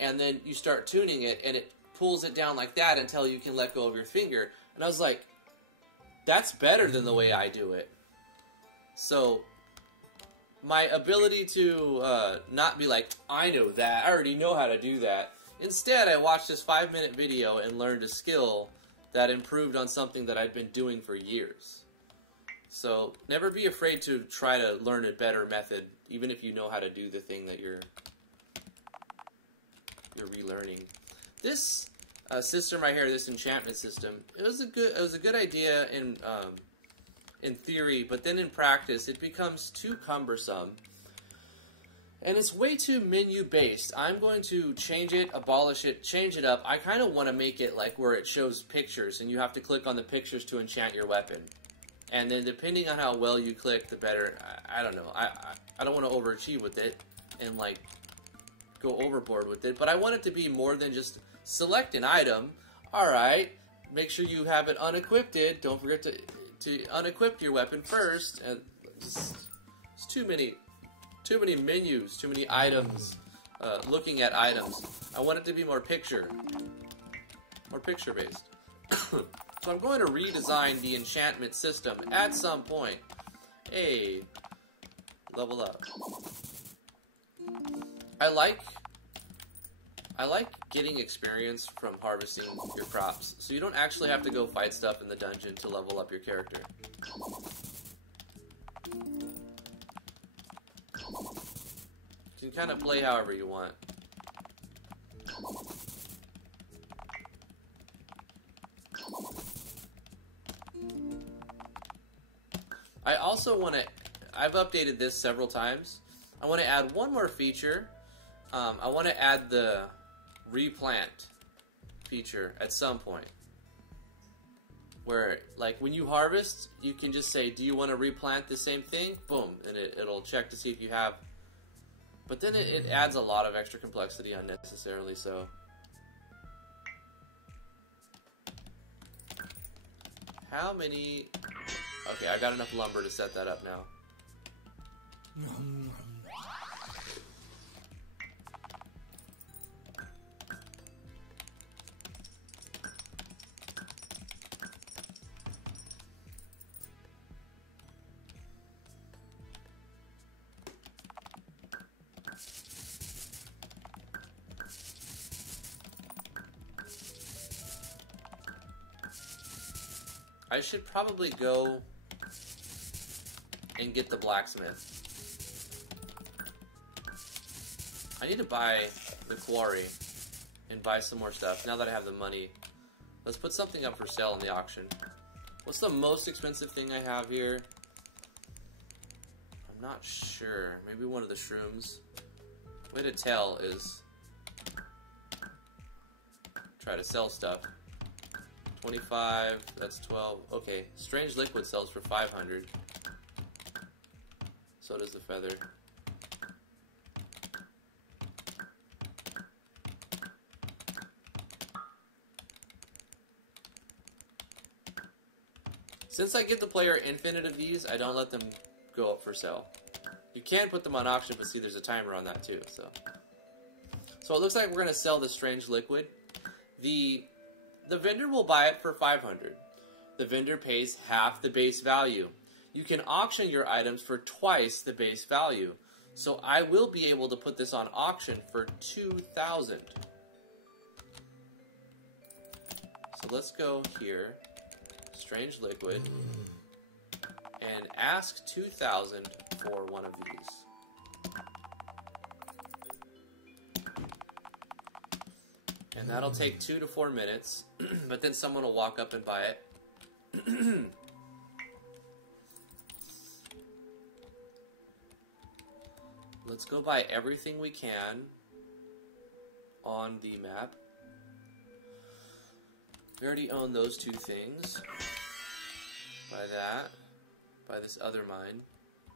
And then you start tuning it, and it pulls it down like that until you can let go of your finger. And I was like, that's better than the way I do it. So, my ability to not be like, I know that, I already know how to do that. Instead, I watched this 5-minute video and learned a skill that improved on something that I'd been doing for years. So, never be afraid to try to learn a better method, even if you know how to do the thing that you're relearning. This system right here, this enchantment system, it was a good idea in theory, but then in practice it becomes too cumbersome, and it's way too menu based. I'm going to change it, abolish it, change it up. I kind of want to make it like where it shows pictures, and you have to click on the pictures to enchant your weapon. And then depending on how well you click, the better. I don't know. I don't want to overachieve with it and like go overboard with it, but I want it to be more than just select an item. Alright, make sure you have it unequipped. Don't forget to unequip your weapon first. And it's too many menus, too many items, looking at items. I want it to be more picture based. So I'm going to redesign the enchantment system at some point. Hey, level up. I like getting experience from harvesting your crops, so you don't actually have to go fight stuff in the dungeon to level up your character. You can kind of play however you want. I also want to, I've updated this several times. I want to add one more feature. I want to add the replant feature at some point. Where, like, when you harvest, you can just say, do you want to replant the same thing? Boom, and it'll check to see if you have. But then it adds a lot of extra complexity unnecessarily, so. How many... Okay, I got enough lumber to set that up now. I should probably go and get the blacksmith. I need to buy the quarry and buy some more stuff now that I have the money. Let's put something up for sale in the auction. What's the most expensive thing I have here? I'm not sure. Maybe one of the shrooms. Way to tell is try to sell stuff. 25, that's 12. Okay, strange liquid sells for 500. So does the feather. Since I give the player infinite of these, I don't let them go up for sale. You can put them on auction, but see there's a timer on that too, so. So it looks like we're gonna sell the strange liquid. The vendor will buy it for 500. The vendor pays half the base value. You can auction your items for twice the base value. So I will be able to put this on auction for 2,000. So let's go here, strange liquid, and ask 2,000 for one of these. And that'll take 2 to 4 minutes, but then someone will walk up and buy it. Let's go buy everything we can on the map. We already own those 2 things. Buy that. Buy this other mine.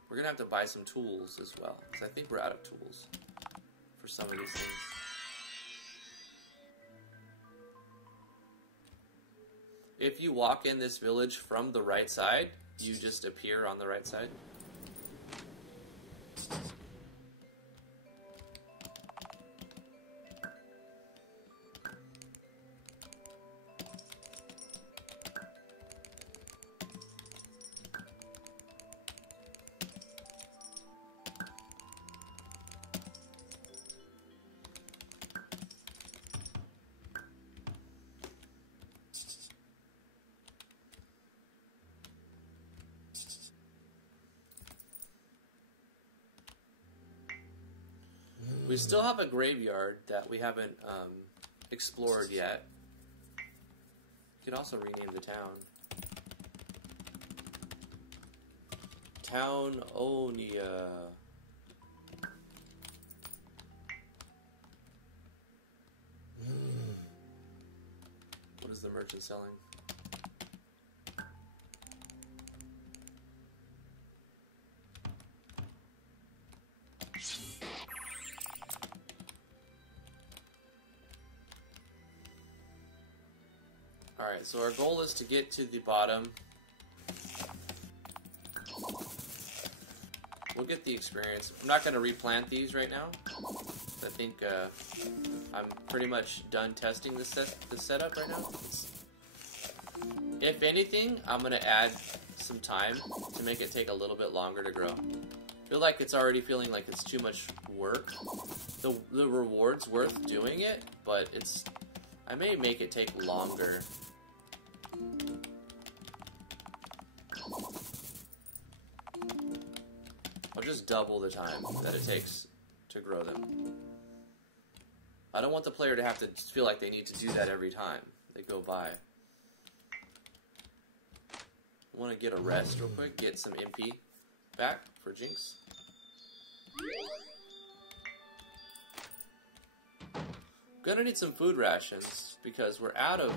We're gonna have to buy some tools as well, because I think we're out of tools for some of these things. If you walk in this village from the right side, you just appear on the right side. We still have a graveyard that we haven't explored yet. You can also rename the town. Town Onia. What is the merchant selling? Alright, so our goal is to get to the bottom. We'll get the experience. I'm not going to replant these right now. I think I'm pretty much done testing this setup right now. If anything, I'm going to add some time to make it take a little bit longer to grow. I feel like it's already feeling like it's too much work. The reward's worth doing it, but I may make it take longer. I'll just double the time that it takes to grow them. I don't want the player to have to feel like they need to do that every time they go by. I want to get a rest real quick, get some MP back for Jinx. Gonna need some food rations because we're out of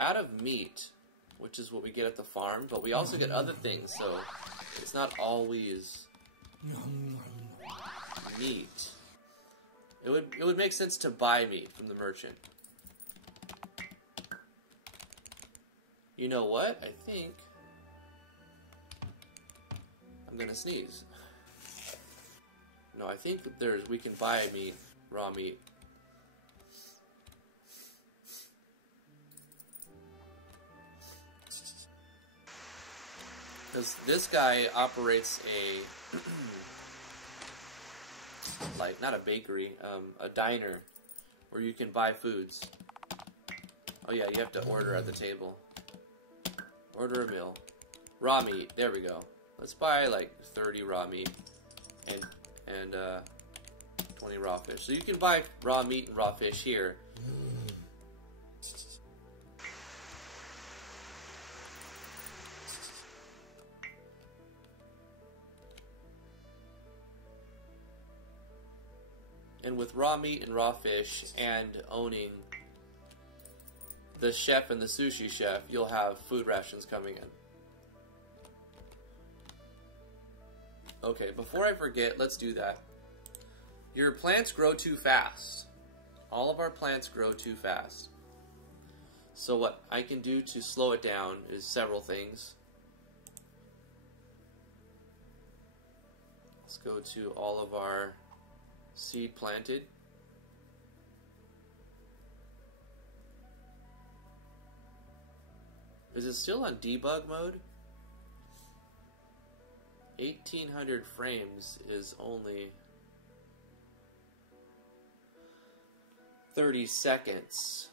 out of meat, which is what we get at the farm, but we also get other things, so it's not always meat. It would make sense to buy meat from the merchant. You know what? I think I'm gonna sneeze. No, I think we can buy meat, raw meat. Because this guy operates a, like, not a bakery, a diner, where you can buy foods. Oh yeah, you have to order at the table. Order a meal. Raw meat, there we go. Let's buy, like, 30 raw meat, and 20 raw fish. So you can buy raw meat and raw fish here. And with raw meat and raw fish and owning the chef and the sushi chef, you'll have food rations coming in. Okay, before I forget, let's do that. Your plants grow too fast. All of our plants grow too fast. So what I can do to slow it down is several things. Let's go to all of our seed planted. Is it still on debug mode? 1800 frames is only 30 seconds.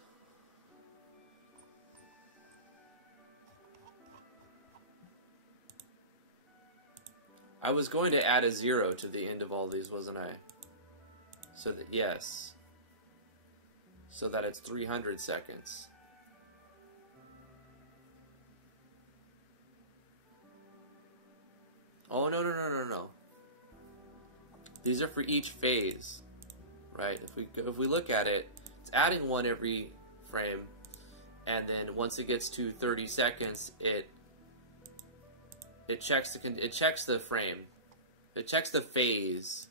I was going to add a 0 to the end of all these, wasn't I? So that, yes. So that it's 300 seconds. Oh, no. These are for each phase, right? If we look at it, it's adding one every frame, and then once it gets to 30 seconds, it checks the frame, it checks the phase.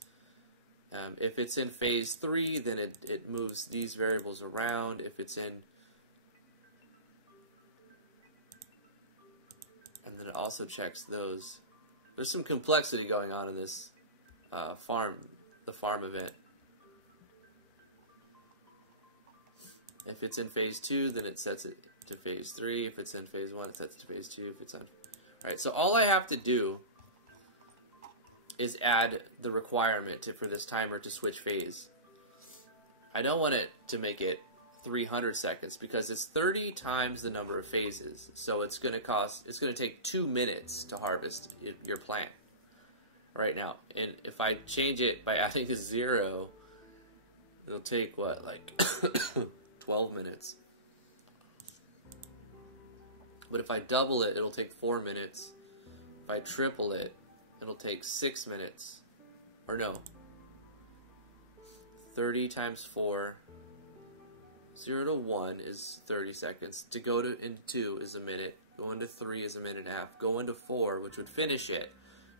If it's in phase 3, then it moves these variables around. If it's in, and then it also checks those. There's some complexity going on in this the farm event. If it's in phase 2, then it sets it to phase 3. If it's in phase 1, it sets it to phase 2. If it's on, alright, so all I have to do is add the requirement for this timer to switch phase. I don't want it to make it 300 seconds because it's 30 times the number of phases. So it's going to take 2 minutes to harvest your plant right now. And if I change it by adding a 0, it'll take what, like 12 minutes. But if I double it, it'll take 4 minutes. If I triple it, it'll take 6 minutes. Or no. 30 times 4. 0 to 1 is 30 seconds. To go to into 2 is a minute. Go into 3 is a minute and a half. Go into 4, which would finish it,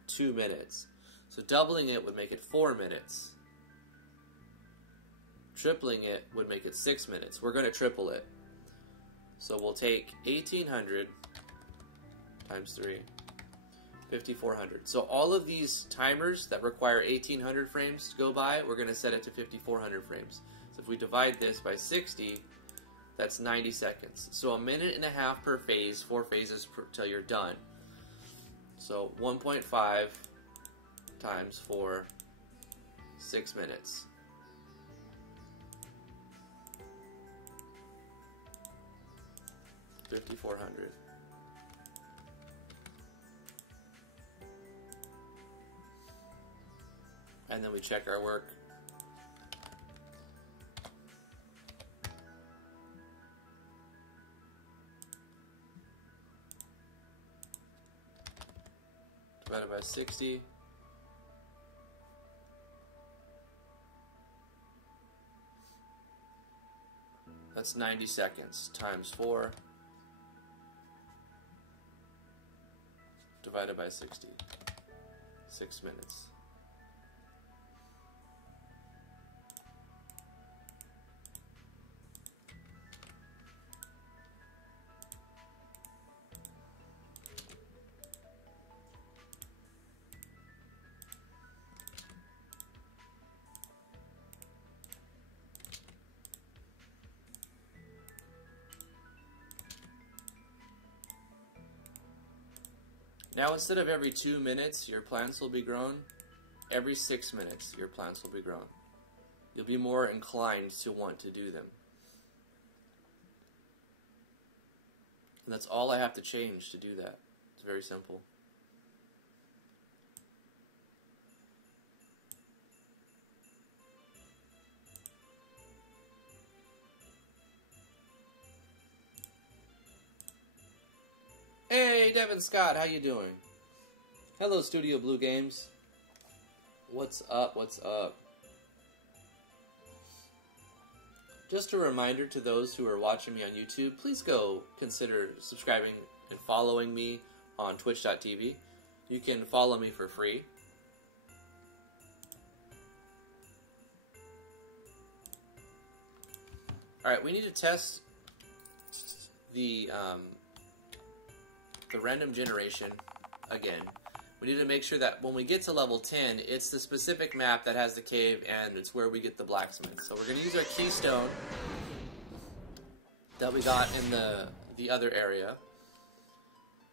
2 minutes. So doubling it would make it 4 minutes. Tripling it would make it 6 minutes. We're going to triple it. So we'll take 1800 times 3. 5400. So all of these timers that require 1800 frames to go by, we're going to set it to 5400 frames. So if we divide this by 60, that's 90 seconds. So a minute and a half per phase, 4 phases till you're done. So 1.5 times 4, 6 minutes. $5,400. And then we check our work. Divided by 60. That's 90 seconds times 4. divided by 60. 6 minutes. Now, instead of every 2 minutes, your plants will be grown. Every 6 minutes, your plants will be grown. You'll be more inclined to want to do them. And that's all I have to change to do that. It's very simple. Hey, Devin Scott, how you doing? Hello, Studio Blue Games. What's up, what's up? Just a reminder to those who are watching me on YouTube, please go consider subscribing and following me on twitch.tv. You can follow me for free. Alright, we need to test the random generation again. We need to make sure that when we get to level 10, it's the specific map that has the cave and it's where we get the blacksmith. So we're going to use our keystone that we got in the other area.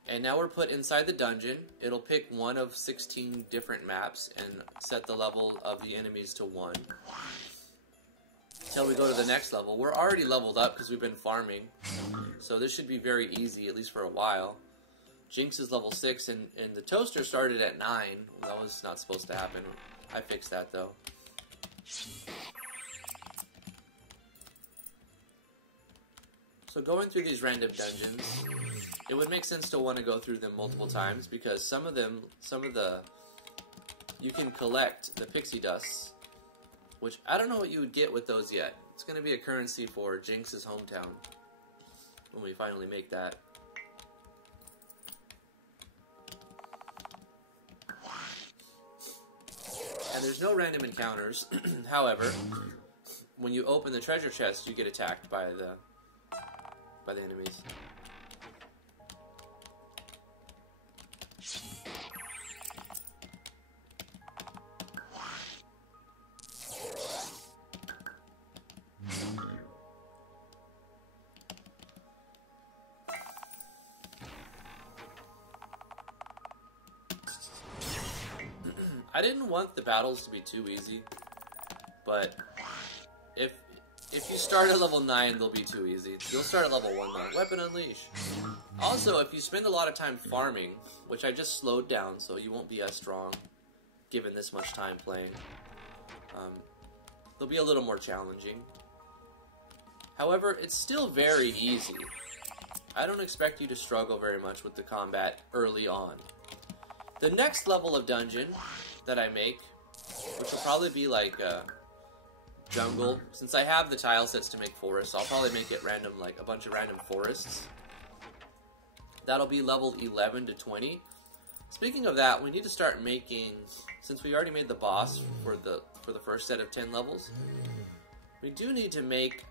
And now we're put inside the dungeon. It'll pick one of 16 different maps and set the level of the enemies to 1. Until we go to the next level. We're already leveled up because we've been farming. So this should be very easy, at least for a while. Jinx is level 6, and the toaster started at 9. That was not supposed to happen. I fixed that, though. So going through these random dungeons, it would make sense to want to go through them multiple times, because some of the, you can collect the pixie dusts, which I don't know what you would get with those yet. It's going to be a currency for Jinx's hometown, when we finally make that. And there's no random encounters. However, when you open the treasure chest, you get attacked by the enemies. I didn't want the battles to be too easy, but if you start at level 9, they'll be too easy. You'll start at level 1 though. Weapon Unleash. Also, if you spend a lot of time farming, which I just slowed down so you won't be as strong given this much time playing, they'll be a little more challenging. However, it's still very easy. I don't expect you to struggle very much with the combat early on. The next level of dungeon that I make, which will probably be like jungle, since I have the tile sets to make forests, I'll probably make it random, like a bunch of random forests. That'll be level 11 to 20. Speaking of that, we need to start making, since we already made the boss for the first set of 10 levels, we do need to make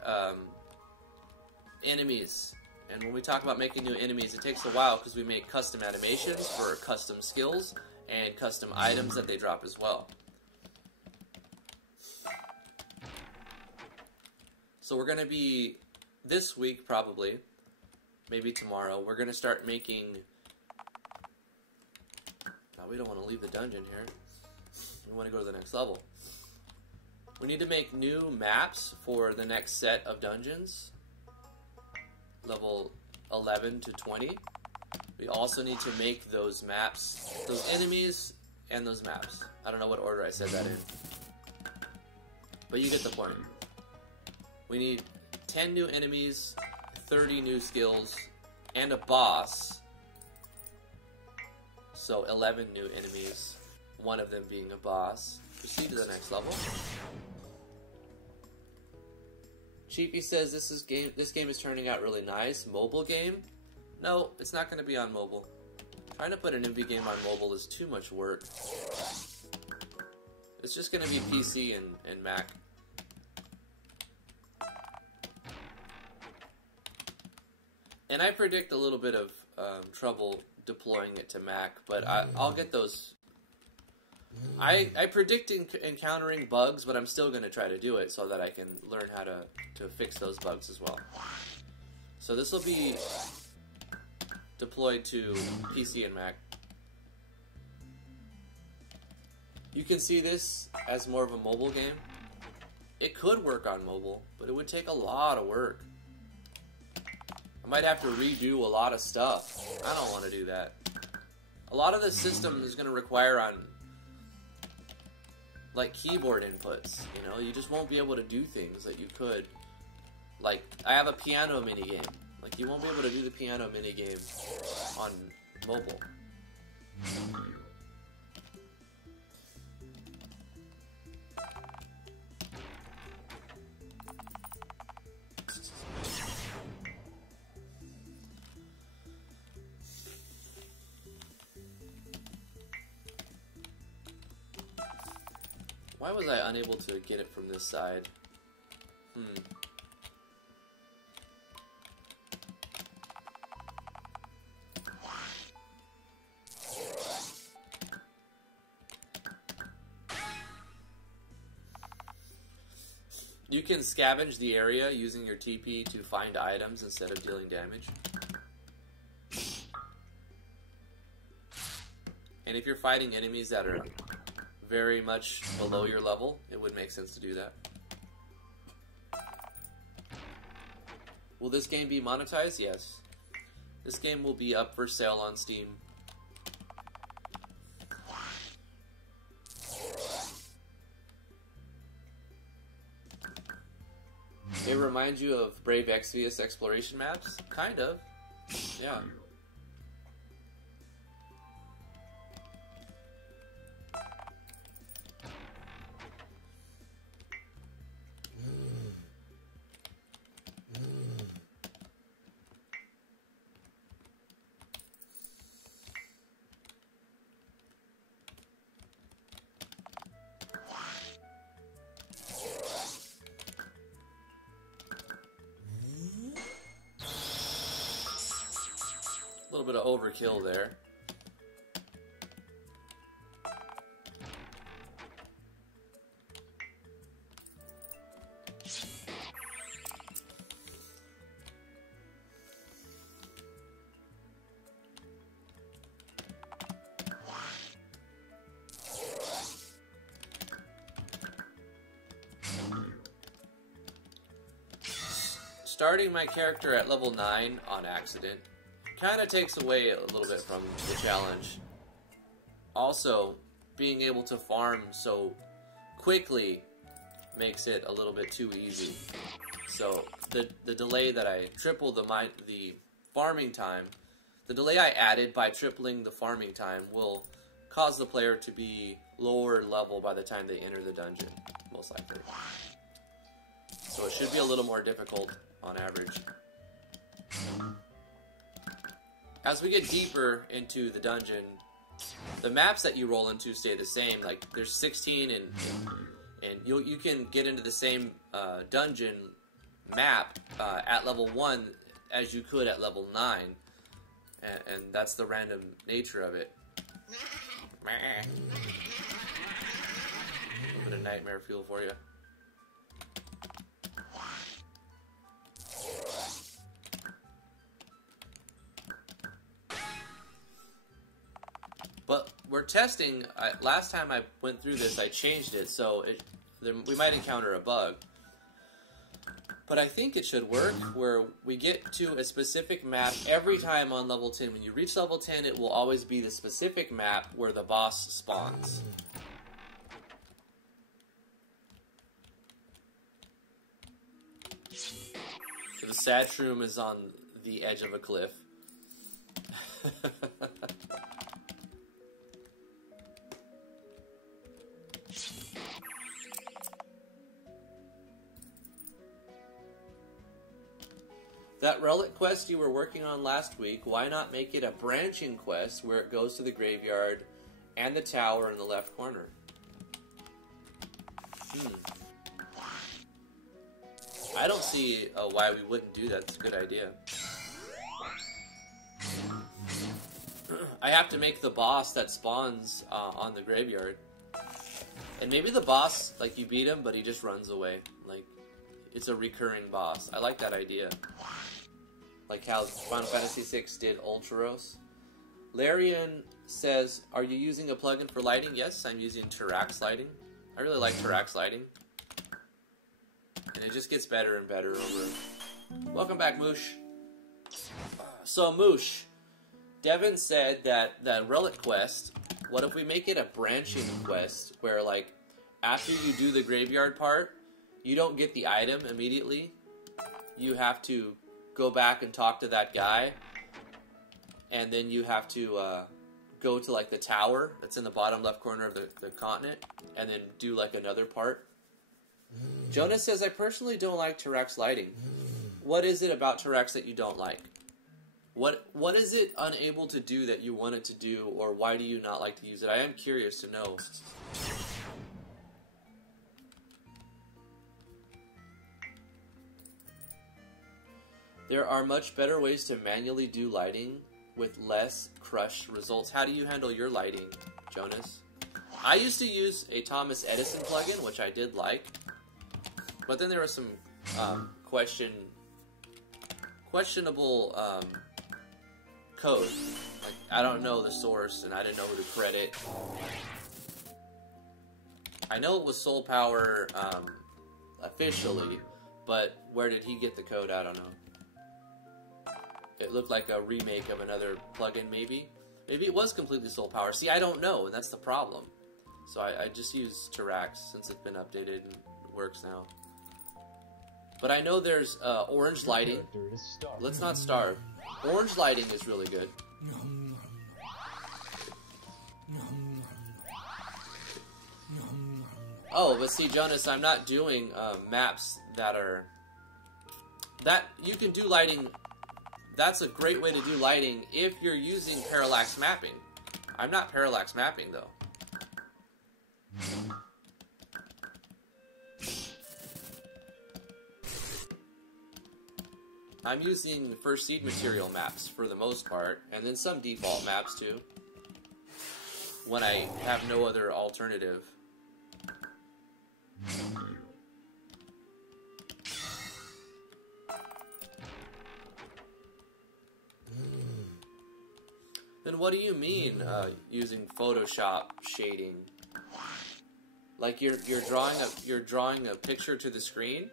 enemies. And when we talk about making new enemies, it takes a while because we make custom animations for custom skills and custom items that they drop as well. So we're going to be, this week probably, maybe tomorrow, we're going to start making, now we don't want to leave the dungeon here, we want to go to the next level. We need to make new maps for the next set of dungeons, level 11 to 20. We also need to make those maps, those enemies, and those maps. I don't know what order I said that in, but you get the point. We need 10 new enemies, 30 new skills, and a boss. So 11 new enemies, one of them being a boss. Proceed to the next level. Cheapy says this game is turning out really nice. Mobile game? No, it's not going to be on mobile. I'm Trying to put an MV game on mobile is too much work. It's just going to be PC and Mac. And I predict a little bit of trouble deploying it to Mac, but I'll get those. I predict encountering bugs, but I'm still going to try to do it so that I can learn how to fix those bugs as well. So this will be deployed to PC and Mac. You can see this as more of a mobile game. It could work on mobile, but it would take a lot of work. I might have to redo a lot of stuff. I don't want to do that. A lot of the system is going to require on like keyboard inputs, you know? You just won't be able to do things that you could. Like, I have a piano minigame. Like, you won't be able to do the piano minigame on mobile. Why was I unable to get it from this side? You can scavenge the area using your TP to find items instead of dealing damage. And if you're fighting enemies that are very much below your level, it would make sense to do that. Will this game be monetized? Yes. This game will be up for sale on Steam. It reminds you of Brave Exvius exploration maps? Kind of. Yeah. A little bit of overkill there. Starting my character at level 9 on accident kind of takes away a little bit from the challenge. Also, being able to farm so quickly makes it a little bit too easy. So the delay that I tripled the farming time, the delay I added by tripling the farming time will cause the player to be lower level by the time they enter the dungeon, most likely. So it should be a little more difficult on average. As we get deeper into the dungeon, the maps that you roll into stay the same. Like, there's 16, and you can get into the same dungeon map at level 1 as you could at level 9. And that's the random nature of it. A little bit of nightmare fuel for you. But we're testing. Last time I went through this, I changed it, so we might encounter a bug. But I think it should work, where we get to a specific map every time on level 10. When you reach level 10, it will always be the specific map where the boss spawns. So the sad shroom is on the edge of a cliff. That relic quest you were working on last week, why not make it a branching quest where it goes to the graveyard and the tower in the left corner? I don't see why we wouldn't do that. It's a good idea. I have to make the boss that spawns on the graveyard. And maybe the boss, like, you beat him, but he just runs away. Like, it's a recurring boss. I like that idea. Like how Final Fantasy VI did Ultros. Larian says, are you using a plugin for lighting? Yes, I'm using Tirax lighting. I really like Tirax lighting. And it just gets better and better over. Welcome back, Moosh. So, Moosh, Devin said that relic quest, what if we make it a branching quest where, like, after you do the graveyard part, you don't get the item immediately. You have to go back and talk to that guy, and then you have to go to, like, the tower that's in the bottom left corner of the continent, and then do, like, another part. Jonas says, I personally don't like Tirax lighting. What is it about Tirax that you don't like? What is it unable to do that you want it to do, or why do you not like to use it? I am curious to know. There are much better ways to manually do lighting with less crushed results. How do you handle your lighting, Jonas? I used to use a Thomas Edison plugin, which I did like, but then there was some questionable code. Like, I don't know the source, and I didn't know who to credit. I know it was Soul Power officially, but where did he get the code? I don't know. It looked like a remake of another plugin, maybe. Maybe it was completely Soul Power. See, I don't know, and that's the problem. So I just use Tirax since it's been updated and works now. But I know there's orange lighting. Let's not starve. Orange lighting is really good. Oh, but see, Jonas, I'm not doing maps that are... That, you can do lighting... That's a great way to do lighting if you're using parallax mapping. I'm not parallax mapping, though. I'm using first seed material maps for the most part, and then some default maps too, when I have no other alternative. Then what do you mean using Photoshop shading? Like you're drawing a picture to the screen?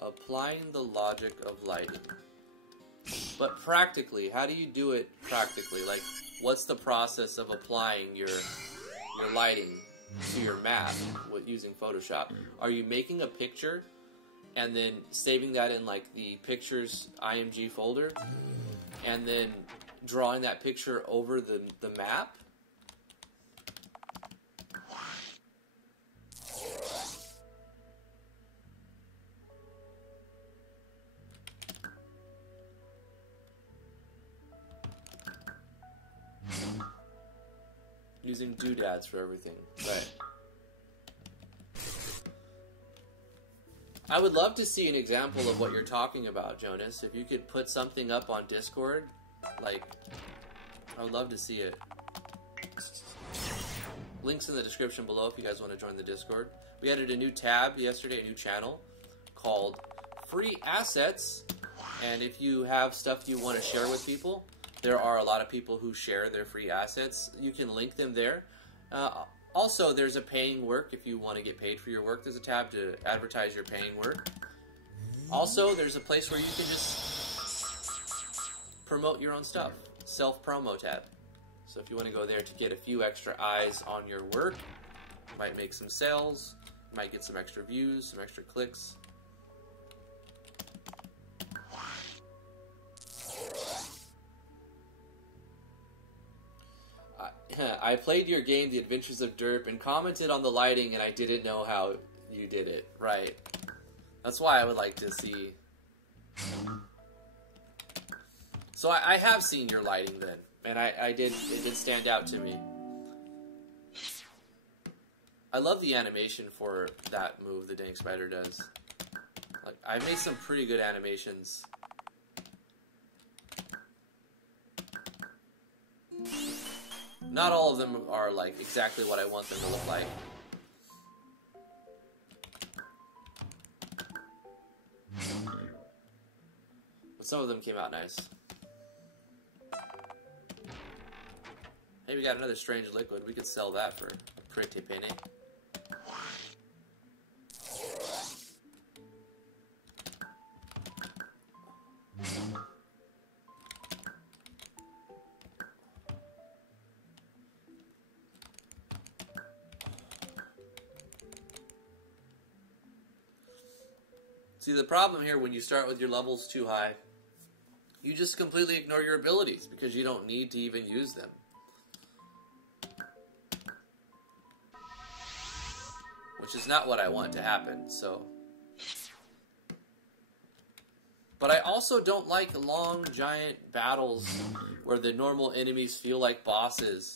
Applying the logic of lighting. But practically, how do you do it practically? Like, what's the process of applying your lighting to your map with using Photoshop? Are you making a picture and then saving that in, like, the pictures IMG folder and then drawing that picture over the map? Using doodads for everything. Right. I would love to see an example of what you're talking about, Jonas. If you could put something up on Discord, like, I would love to see it. Links in the description below if you guys want to join the Discord. We added a new tab yesterday, a new channel called Free Assets. And if you have stuff you want to share with people, there are a lot of people who share their free assets. You can link them there. Also, there's a paying work if you want to get paid for your work. There's a tab to advertise your paying work. Also, there's a place where you can just promote your own stuff. Self-promo tab. So if you want to go there to get a few extra eyes on your work, you might make some sales, you might get some extra views, some extra clicks. I played your game, The Adventures of Derp, and commented on the lighting, and I didn't know how you did it. Right. That's why I would like to see. So I have seen your lighting then, and it did stand out to me. I love the animation for that move the Dank Spider does. Like, I made some pretty good animations. Not all of them are like exactly what I want them to look like. But some of them came out nice. Hey, we got another strange liquid. We could sell that for a pretty penny. See, the problem here when you start with your levels too high, you just completely ignore your abilities because you don't need to even use them. Which is not what I want to happen, so. But I also don't like long, giant battles where the normal enemies feel like bosses.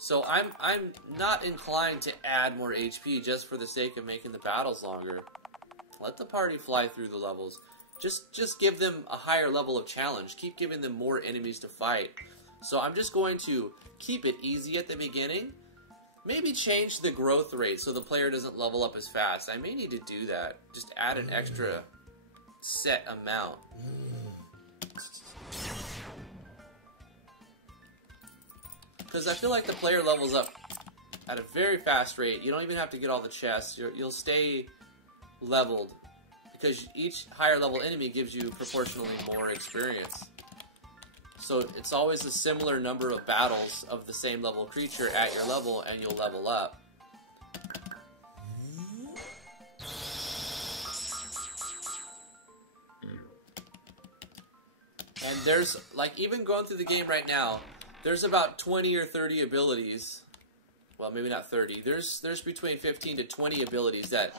So I'm not inclined to add more HP just for the sake of making the battles longer. Let the party fly through the levels. Just give them a higher level of challenge. Keep giving them more enemies to fight. So I'm just going to keep it easy at the beginning. Maybe change the growth rate so the player doesn't level up as fast. I may need to do that. Just add an extra set amount. Because I feel like the player levels up at a very fast rate. You don't even have to get all the chests. You'll stay leveled because each higher level enemy gives you proportionally more experience. So it's always a similar number of battles of the same level creature at your level and you'll level up. And there's, like, even going through the game right now, there's about 20 or 30 abilities. Well, maybe not 30. There's between 15 to 20 abilities that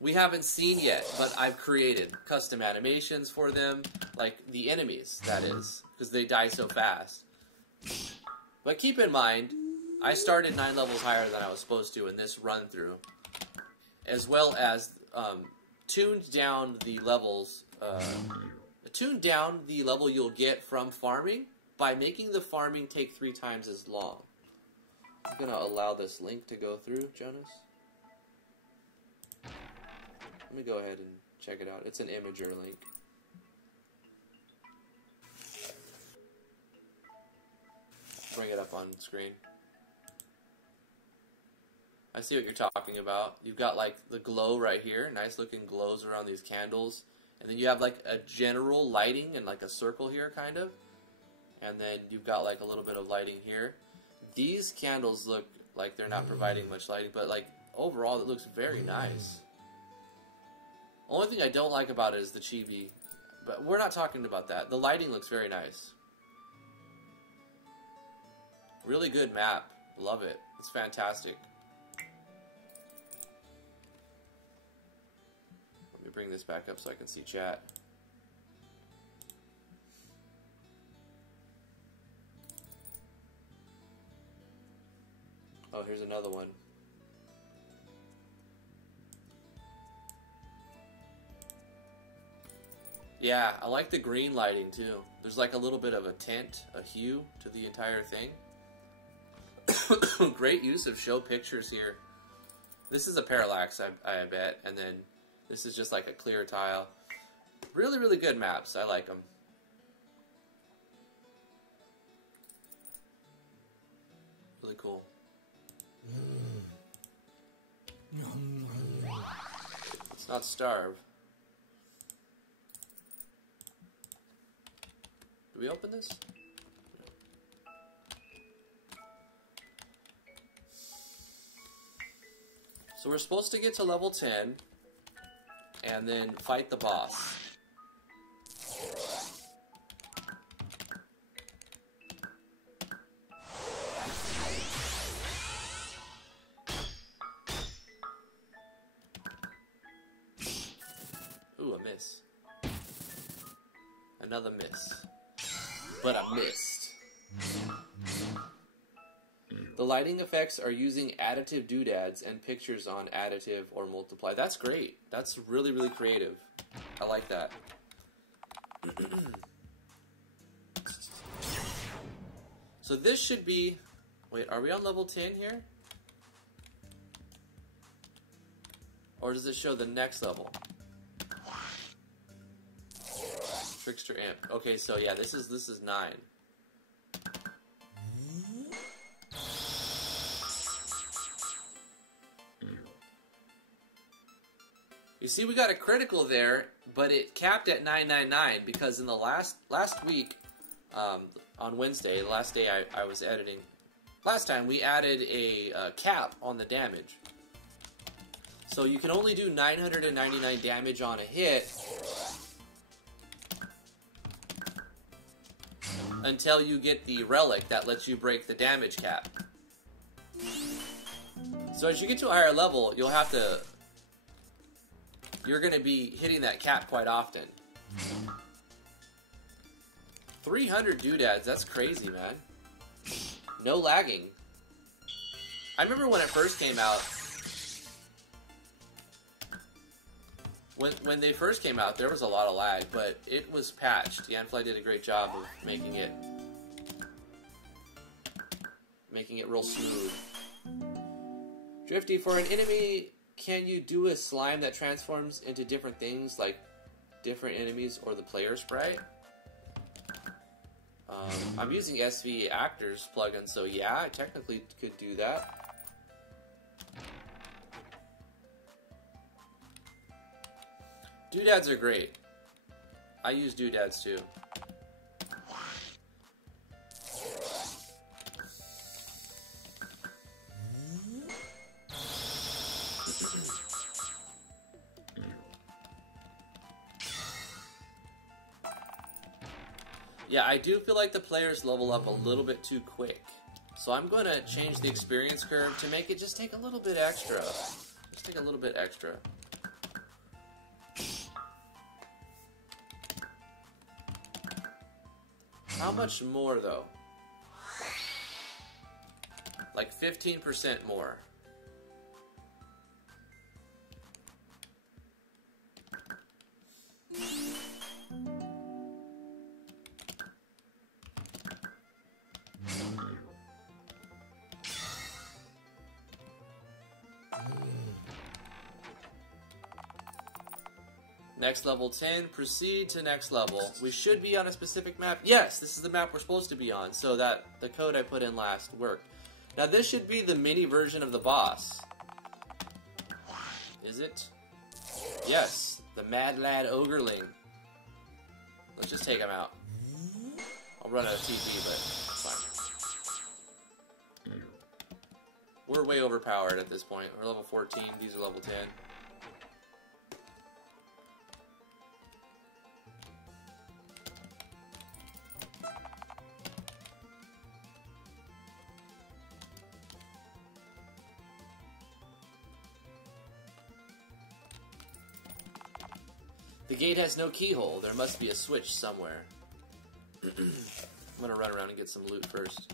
we haven't seen yet, but I've created custom animations for them, like the enemies, that is, because they die so fast. But keep in mind, I started 9 levels higher than I was supposed to in this run-through, as well as tuned down the levels, tuned down the level you'll get from farming by making the farming take 3 times as long. I'm going to allow this link to go through, Jonas. Let me go ahead and check it out. It's an Imager link. Bring it up on screen. I see what you're talking about. You've got like the glow right here. Nice looking glows around these candles. And then you have like a general lighting and like a circle here kind of. And then you've got like a little bit of lighting here. These candles look like they're not providing much lighting, but like overall it looks very nice. Only thing I don't like about it is the chibi, but we're not talking about that. The lighting looks very nice. Really good map. Love it. It's fantastic. Let me bring this back up so I can see chat. Oh, here's another one. Yeah, I like the green lighting too. There's like a little bit of a tint, a hue to the entire thing. Great use of show pictures here. This is a parallax, I bet, and then this is just like a clear tile. Really, really good maps. I like them. Really cool. Let's not starve. Do we open this? So we're supposed to get to level 10 and then fight the boss. miss. Another miss. But I missed. The lighting effects are using additive doodads and pictures on additive or multiply. That's great. That's really, really creative. I like that. So this should be... Wait, are we on level 10 here? Or does it show the next level? Trickster Imp. Okay, so yeah, this is 9. You see, we got a critical there, but it capped at 999 because in the last week, on Wednesday, the last day I was editing, last time we added a cap on the damage. So you can only do 999 damage on a hit until you get the relic that lets you break the damage cap. So as you get to a higher level, you'll have to... You're going to be hitting that cap quite often. 300 doodads, that's crazy, man. No lagging. I remember when it first came out. When they first came out, there was a lot of lag, but it was patched. Yanfly did a great job of making it real smooth. Drifty, for an enemy, can you do a slime that transforms into different things, like different enemies or the player sprite? I'm using SV Actors plugin, so yeah, I technically could do that. Doodads are great. I use doodads too. Yeah, I do feel like the players level up a little bit too quick. So I'm going to change the experience curve to make it just take a little bit extra. Just take a little bit extra. How much more, though? Like 15% more. Next level 10, proceed to next level. We should be on a specific map. Yes, this is the map we're supposed to be on, so that the code I put in last worked. Now this should be the mini version of the boss. Is it? Yes, the Mad Lad Ogreling. Let's just take him out. I'll run out of TP, but it's fine. We're way overpowered at this point. We're level 14, these are level 10. The gate has no keyhole. There must be a switch somewhere. I'm gonna run around and get some loot first.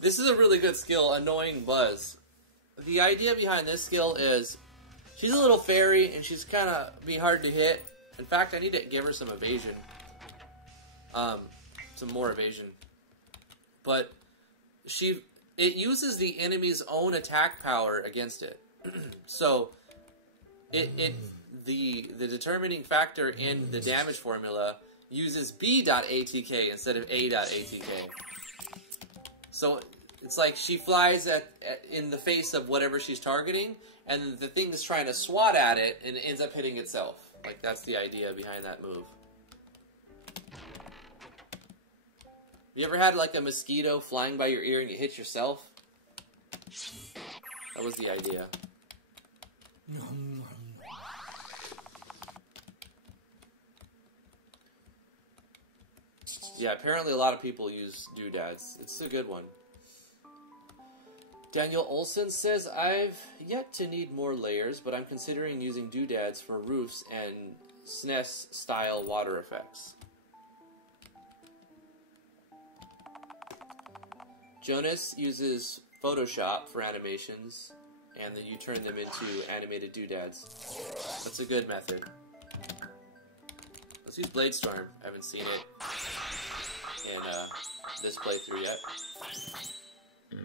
This is a really good skill, Annoying Buzz. The idea behind this skill is she's a little fairy and she's kind of be hard to hit. In fact, I need to give her some evasion. Some more evasion. But it uses the enemy's own attack power against it. So, the determining factor in the damage formula uses B.ATK instead of A.ATK. So it's like she flies in the face of whatever she's targeting, and the thing is trying to swat at it, and it ends up hitting itself. Like, that's the idea behind that move. You ever had, like, a mosquito flying by your ear and you hit yourself? That was the idea. Yeah, apparently a lot of people use doodads. It's a good one. Daniel Olson says, I've yet to need more layers, but I'm considering using doodads for roofs and SNES-style water effects. Jonas uses Photoshop for animations, and then you turn them into animated doodads. That's a good method. Let's use Bladestorm. I haven't seen it in this playthrough yet.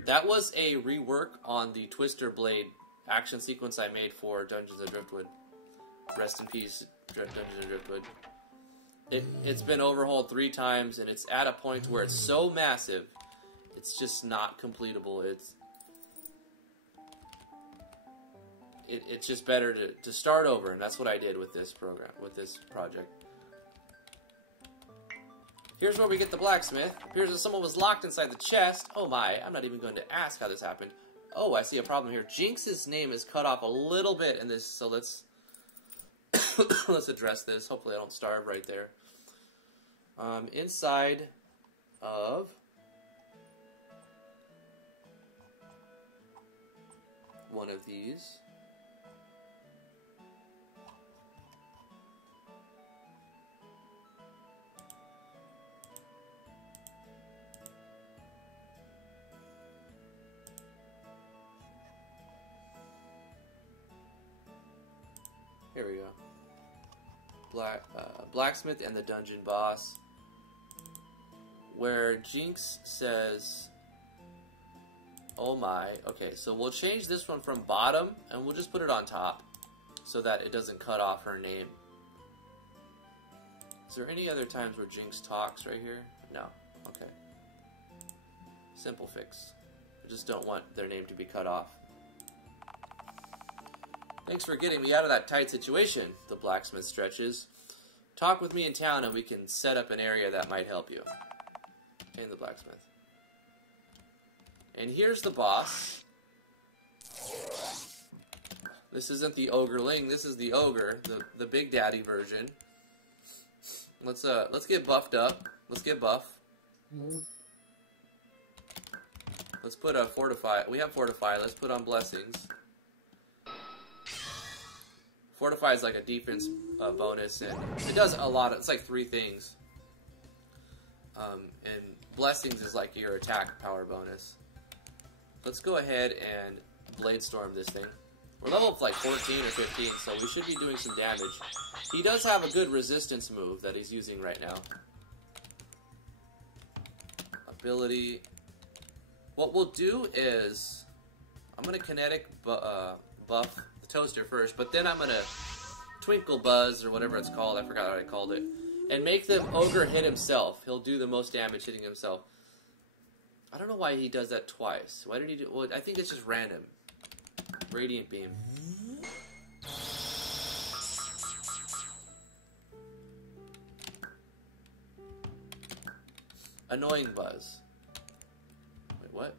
That was a rework on the Twister Blade action sequence I made for Dungeons of Driftwood. Rest in peace, Dungeons of Driftwood. It's been overhauled 3 times, and it's at a point where it's so massive, it's just not completable. It's just better to start over, and that's what I did with this program, with this project. Here's where we get the blacksmith. Appears that someone was locked inside the chest. Oh my, I'm not even going to ask how this happened. Oh, I see a problem here. Jinx's name is cut off a little bit in this, so let's let's address this. Hopefully I don't starve right there. Inside of one of these. Here we go. Blacksmith and the dungeon boss. Where Jinx says, oh my. Okay, so we'll change this one from bottom, and we'll just put it on top, so that it doesn't cut off her name. Is there any other times where Jinx talks right here? No. Okay. Simple fix. I just don't want their name to be cut off. Thanks for getting me out of that tight situation, the blacksmith stretches. Talk with me in town and we can set up an area that might help you. And the blacksmith. And here's the boss. This isn't the ogreling, this is the ogre, the big daddy version. Let's get buffed up. Let's get buff. Let's put a fortify. We have fortify. Let's put on blessings. Fortify is like a defense bonus, and it does a lot. It's like 3 things. And blessings is like your attack power bonus. Let's go ahead and Bladestorm this thing. We're level up like 14 or 15, so we should be doing some damage. He does have a good resistance move that he's using right now. Ability. What we'll do is, I'm going to kinetic buff the toaster first, but then I'm going to twinkle buzz, or whatever it's called, I forgot what I called it, and make the ogre hit himself. He'll do the most damage hitting himself. I don't know why he does that twice. Why did he do, well, I think it's just random. Radiant beam. Annoying buzz. Wait, what?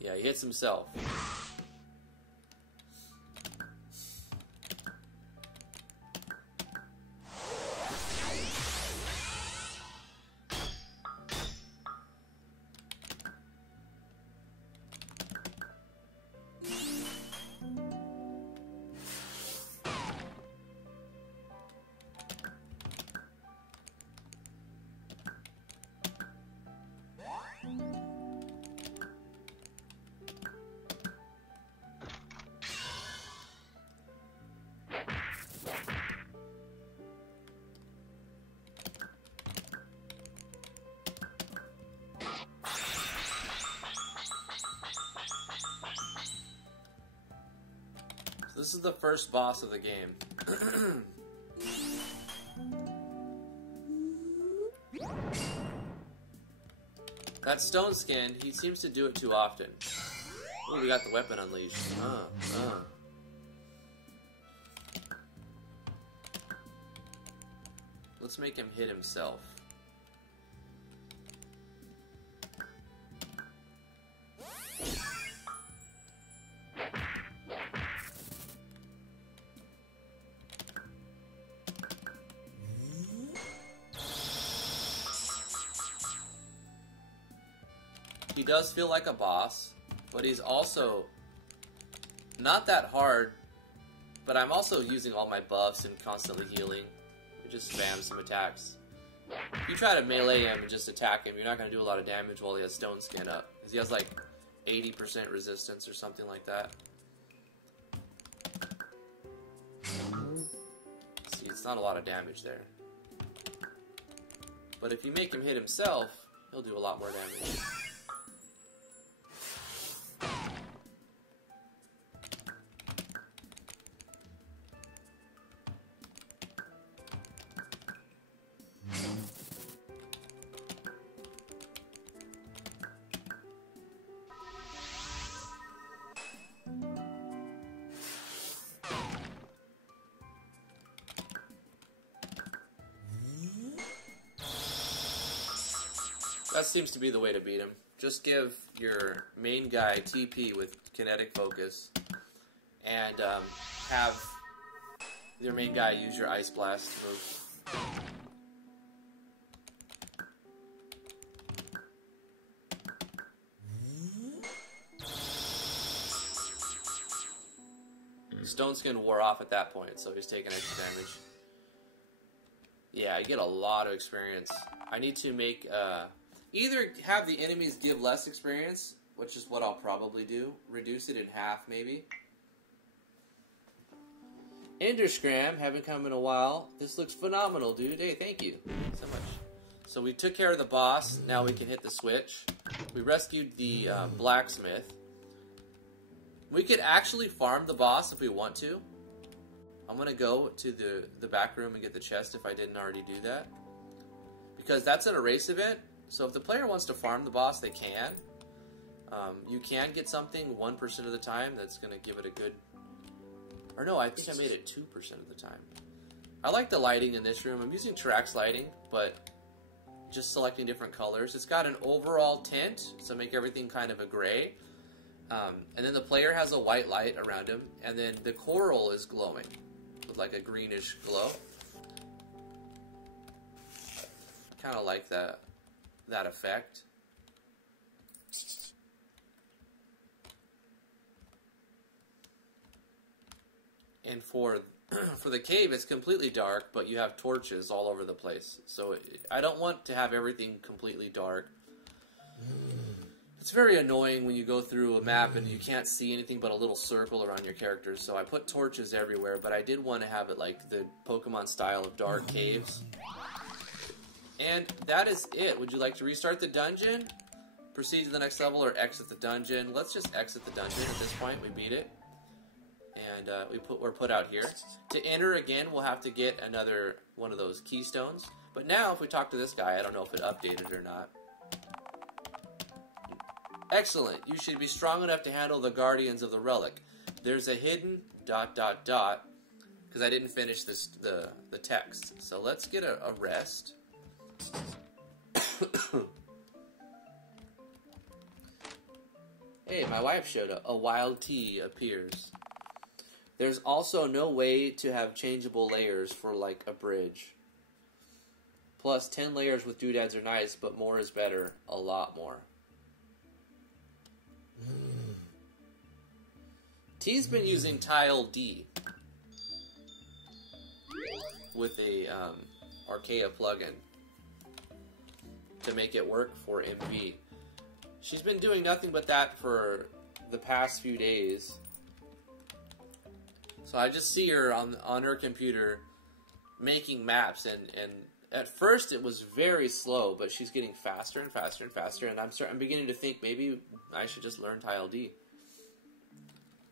Yeah, he hits himself. This is the first boss of the game. That stone skin, he seems to do it too often. Oh, we got the weapon unleashed. Let's make him hit himself. He does feel like a boss, but he's also not that hard, but I'm also using all my buffs and constantly healing. We just spam some attacks. If you try to melee him and just attack him, you're not going to do a lot of damage while he has stone skin up. Because he has like 80% resistance or something like that. See, it's not a lot of damage there. But if you make him hit himself, he'll do a lot more damage. That seems to be the way to beat him. Just give your main guy TP with kinetic focus, and have your main guy use your Ice Blast move. Stone Skin wore off at that point, so he's taking extra damage. Yeah, I get a lot of experience. I need to make... either have the enemies give less experience, which is what I'll probably do. Reduce it in half, maybe. Enderscram, haven't come in a while. This looks phenomenal, dude. Hey, thank you so much. So we took care of the boss. Now we can hit the switch. We rescued the blacksmith. We could actually farm the boss if we want to. I'm going to go to the back room and get the chest if I didn't already do that. Because that's an erase event. So if the player wants to farm the boss, they can. You can get something 1% of the time that's going to give it a good... Or no, I think I made it 2% of the time. I like the lighting in this room. I'm using Tarax lighting, but just selecting different colors. It's got an overall tint, so make everything kind of a gray. And then the player has a white light around him, and then the coral is glowing with like a greenish glow. Kind of like that effect. And for the cave, it's completely dark, but you have torches all over the place. So I don't want to have everything completely dark. It's very annoying when you go through a map and you can't see anything but a little circle around your characters. So I put torches everywhere, but I did want to have it like the Pokemon style of dark caves. And that is it. Would you like to restart the dungeon, proceed to the next level, or exit the dungeon? Let's just exit the dungeon at this point. We beat it. And we're put out here. To enter again, we'll have to get another one of those keystones. But now, if we talk to this guy, I don't know if it updated or not. Excellent. You should be strong enough to handle the Guardians of the Relic. There's a hidden ... because I didn't finish the text. So let's get a rest. Hey, my wife showed up. A wild tea appears. There's also no way to have changeable layers for, like, a bridge. Plus, 10 layers with doodads are nice, but more is better. A lot more. T's been using Tile D with a Archaea plugin to make it work for MV. She's been doing nothing but that for the past few days. So I just see her on her computer making maps, and at first it was very slow, but she's getting faster and faster and faster, and I'm beginning to think maybe I should just learn Tile D.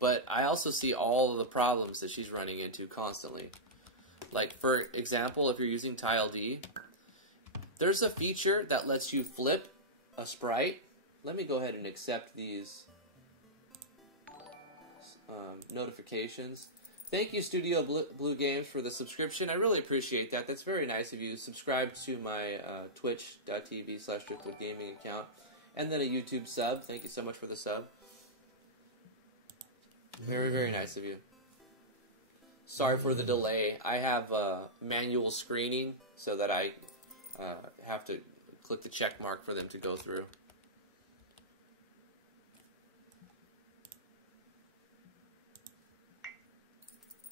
but I also see all of the problems that she's running into constantly. Like, for example, if you're using Tile D, there's a feature that lets you flip a sprite. Let me go ahead and accept these notifications. Thank you, Studio Blue Games, for the subscription. I really appreciate that. That's very nice of you. Subscribe to my twitch.tv/driftwoodgaming account. And then a YouTube sub. Thank you so much for the sub. Very, very nice of you. Sorry for the delay. I have manual screening so that I have to click the check mark for them to go through.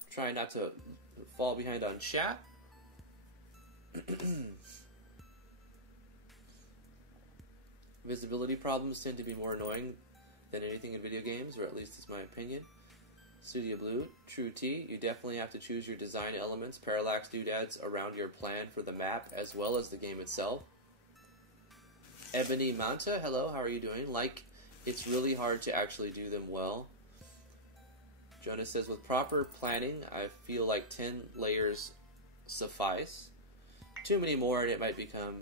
Trying not to fall behind on chat. Visibility problems tend to be more annoying than anything in video games, or at least it's my opinion. Studio Blue, True T, you definitely have to choose your design elements, parallax doodads around your plan for the map, as well as the game itself. Ebony Manta, hello, how are you doing? Like, it's really hard to actually do them well. Jonas says, with proper planning, I feel like 10 layers suffice. Too many more and it might become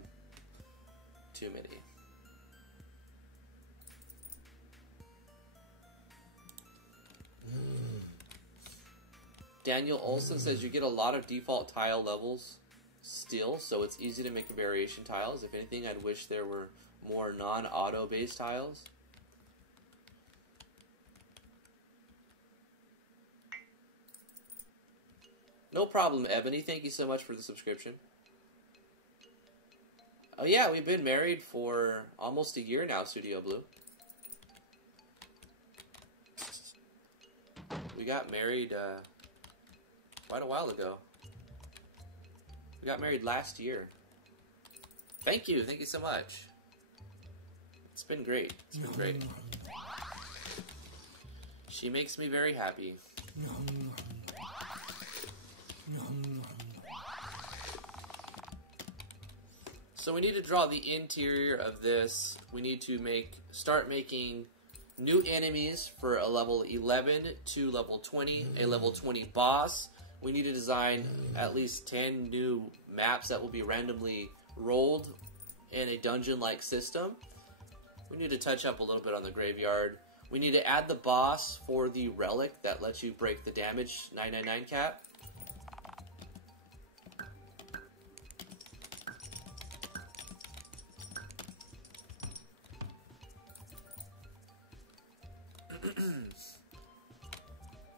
too many. Daniel Olson says you get a lot of default tile levels still, so it's easy to make variation tiles. If anything, I'd wish there were more non-auto based tiles. No problem, Ebony. Thank you so much for the subscription. Oh yeah, we've been married for almost a year now, Studio Blue. We got married quite a while ago. We got married last year. Thank you so much. It's been great. It's been great. She makes me very happy. So we need to draw the interior of this. We need to start making new enemies for a level 11 to level 20, a level 20 boss. We need to design at least 10 new maps that will be randomly rolled in a dungeon-like system. We need to touch up a little bit on the graveyard. We need to add the boss for the relic that lets you break the damage 999 cap.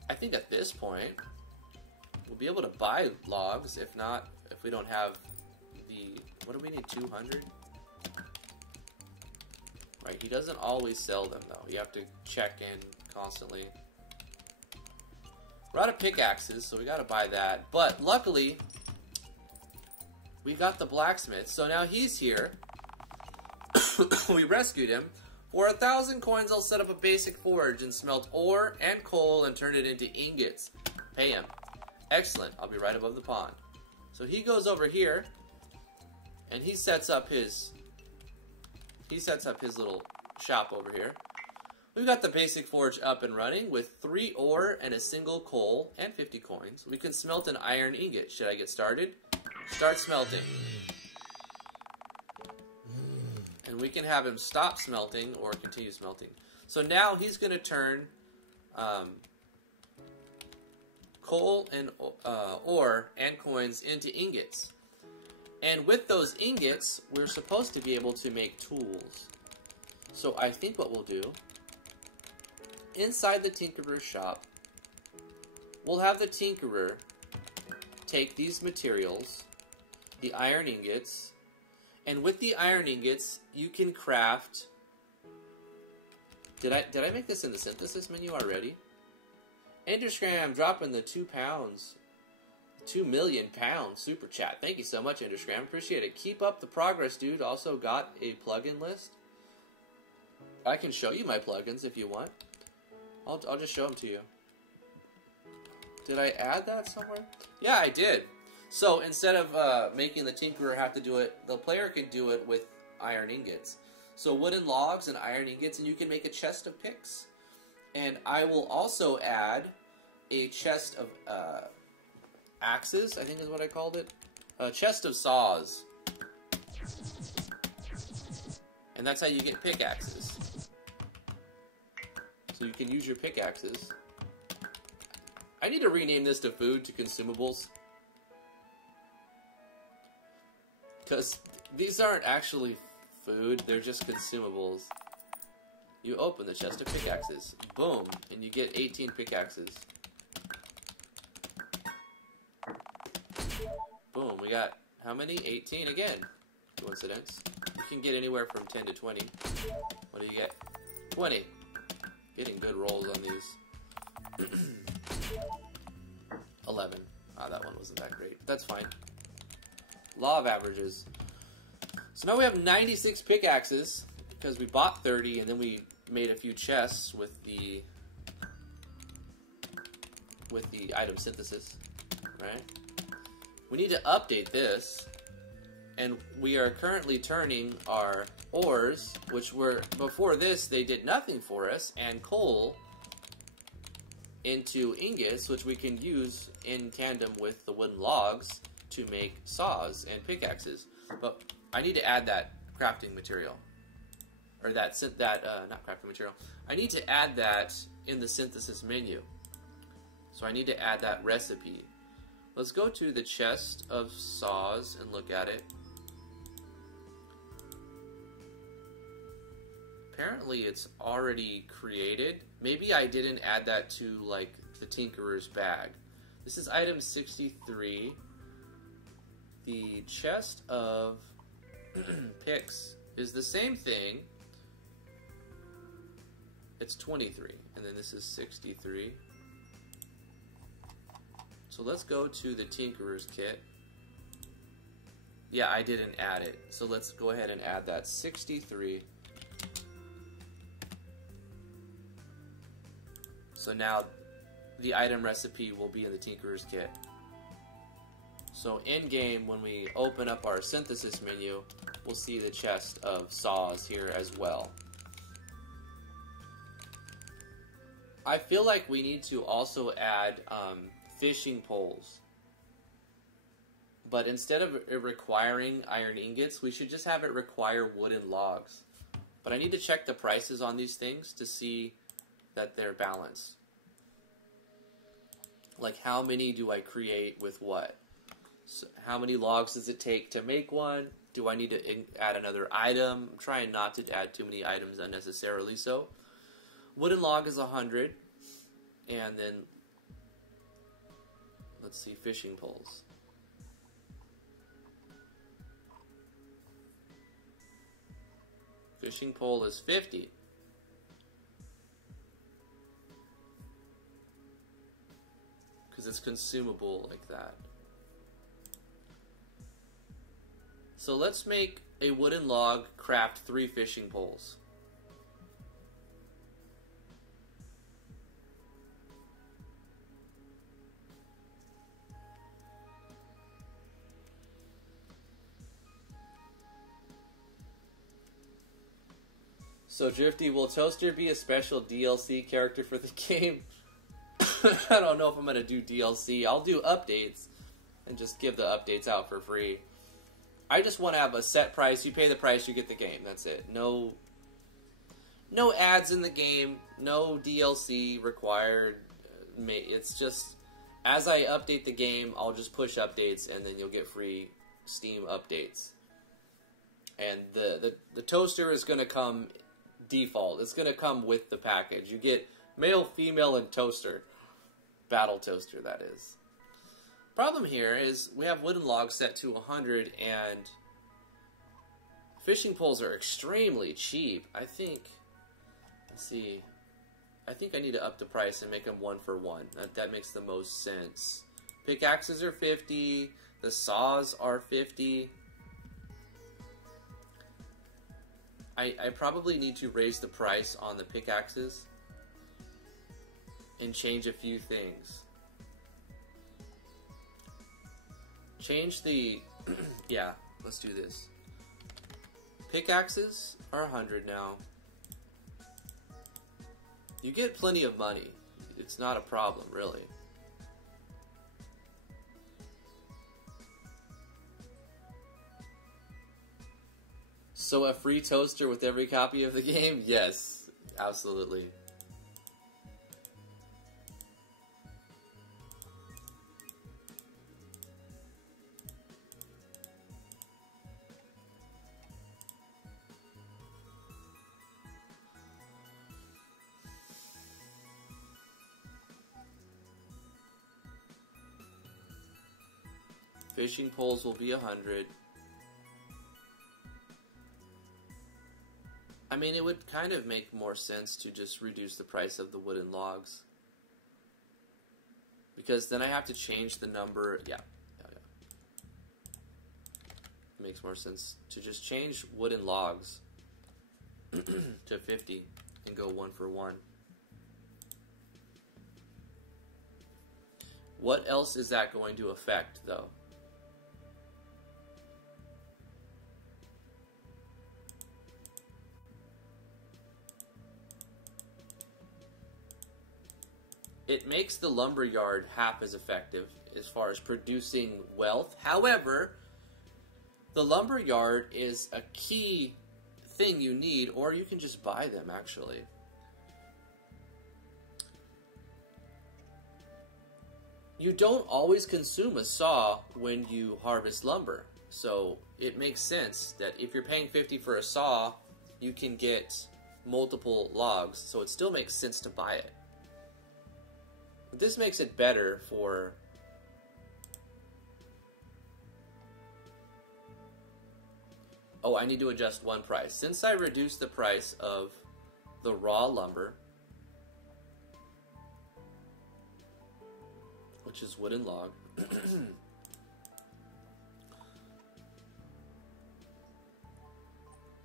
I think at this point, we'll be able to buy logs. If not, if we don't have the... What do we need, 200? Right, he doesn't always sell them, though. You have to check in constantly. We're out of pickaxes, so we gotta buy that. But, luckily, we got the blacksmith. So now he's here. We rescued him. For 1,000 coins, I'll set up a basic forge and smelt ore and coal and turn it into ingots. Pay him. Excellent. I'll be right above the pond. So he goes over here, and he sets up his little shop over here. We've got the basic forge up and running with 3 ore and a single coal and 50 coins. We can smelt an iron ingot. Should I get started? Start smelting. And we can have him stop smelting or continue smelting. So now he's going to turn coal and ore and coins into ingots. And with those ingots, we're supposed to be able to make tools. So I think what we'll do, inside the Tinkerer's shop, we'll have the Tinkerer take these materials, the iron ingots, and with the iron ingots, you can craft... Did I make this in the synthesis menu already? Enderscram dropping the 2 pounds. 2 million pounds super chat. Thank you so much, Enderscram. Appreciate it. Keep up the progress, dude. Also got a plugin list. I can show you my plugins if you want. I'll just show them to you. Did I add that somewhere? Yeah, I did. So instead of making the Tinkerer have to do it, the player can do it with iron ingots. So wooden logs and iron ingots, and you can make a chest of picks. And I will also add a chest of axes, I think is what I called it. A chest of saws. And that's how you get pickaxes. So you can use your pickaxes. I need to rename this to food to consumables. Because these aren't actually food, they're just consumables. You open the chest of pickaxes. Boom. And you get 18 pickaxes. Boom. We got how many? 18 again. Coincidence. You can get anywhere from 10 to 20. What do you get? 20. Getting good rolls on these. 11. Ah, that one wasn't that great. That's fine. Law of averages. So now we have 96 pickaxes because we bought 30 and then we made a few chests with the item synthesis, right? We need to update this, and we are currently turning our ores, which were before this they did nothing for us, and coal into ingots, which we can use in tandem with the wooden logs to make saws and pickaxes. But I need to add that crafting material. Or not crafting material. I need to add that in the synthesis menu. So I need to add that recipe. Let's go to the chest of saws and look at it. Apparently it's already created. Maybe I didn't add that to like the Tinkerer's bag. This is item 63. The chest of picks is the same thing. It's 23, and then this is 63. So let's go to the Tinkerer's kit. Yeah, I didn't add it. So let's go ahead and add that 63. So now the item recipe will be in the Tinkerer's kit. So in game, when we open up our synthesis menu, we'll see the chest of saws here as well. I feel like we need to also add fishing poles. But instead of it requiring iron ingots, we should just have it require wooden logs. But I need to check the prices on these things to see that they're balanced. Like, how many do I create with what? So how many logs does it take to make one? Do I need to add another item? I'm trying not to add too many items unnecessarily, so... Wooden log is 100, and then let's see, fishing poles. Fishing pole is 50. Because it's consumable like that. So let's make a wooden log craft 3 fishing poles. So Drifty, will Toaster be a special DLC character for the game? I don't know if I'm going to do DLC. I'll do updates and just give the updates out for free. I just want to have a set price. You pay the price, you get the game. That's it. No ads in the game. No DLC required. It's just, as I update the game, I'll just push updates and then you'll get free Steam updates. And the toaster is going to come default. It's going to come with the package. You get male, female, and toaster. Battle toaster, that is. Problem here is we have wooden logs set to 100, and fishing poles are extremely cheap. I think, let's see, I think I need to up the price and make them 1 for 1. That makes the most sense. Pickaxes are 50. The saws are 50. I probably need to raise the price on the pickaxes and change a few things. Change the... yeah, let's do this. Pickaxes are 100 now. You get plenty of money. It's not a problem, really. So a free toaster with every copy of the game? Yes, absolutely. Fishing poles will be 100. I mean, it would kind of make more sense to just reduce the price of the wooden logs. Because then I have to change the number. Yeah. It makes more sense to just change wooden logs to 50 and go 1 for 1. What else is that going to affect, though? It makes the lumberyard half as effective as far as producing wealth. However, the lumberyard is a key thing you need, or you can just buy them, actually. You don't always consume a saw when you harvest lumber, so it makes sense that if you're paying 50 for a saw, you can get multiple logs, so it still makes sense to buy it. This makes it better for... Oh, I need to adjust one price. Since I reduced the price of the raw lumber, which is wooden log,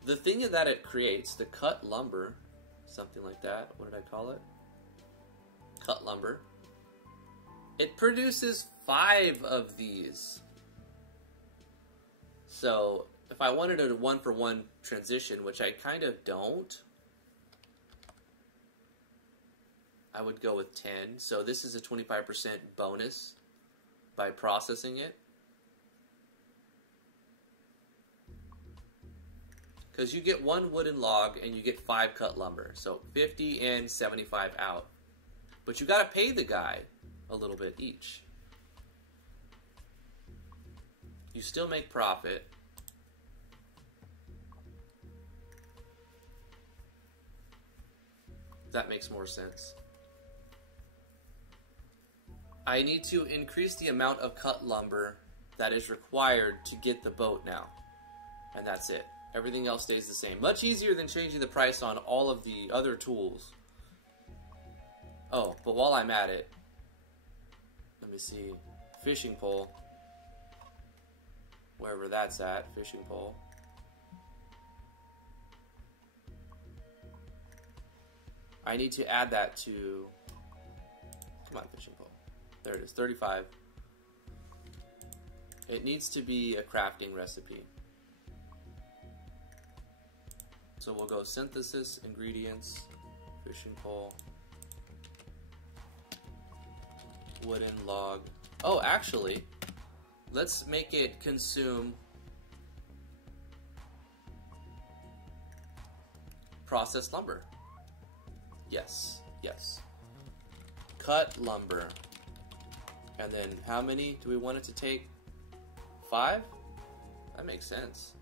the thing that it creates, the cut lumber, something like that, what did I call it? Cut lumber. It produces 5 of these. So, if I wanted a 1 for 1 transition, which I kind of don't, I would go with 10. So this is a 25% bonus by processing it. Because you get 1 wooden log and you get 5 cut lumber. So 50 and 75 out. But you got to pay the guy a little bit each. You still make profit. That makes more sense. I need to increase the amount of cut lumber that is required to get the boat now. And that's it. Everything else stays the same. Much easier than changing the price on all of the other tools. Oh, but while I'm at it, let me see. Fishing pole. Wherever that's at, fishing pole. I need to add that to... Come on, fishing pole. There it is, 35. It needs to be a crafting recipe. So we'll go synthesis, ingredients, fishing pole, wooden log. Oh, actually, let's make it consume processed lumber. Yes, yes. Cut lumber. And then how many do we want it to take? 5? That makes sense.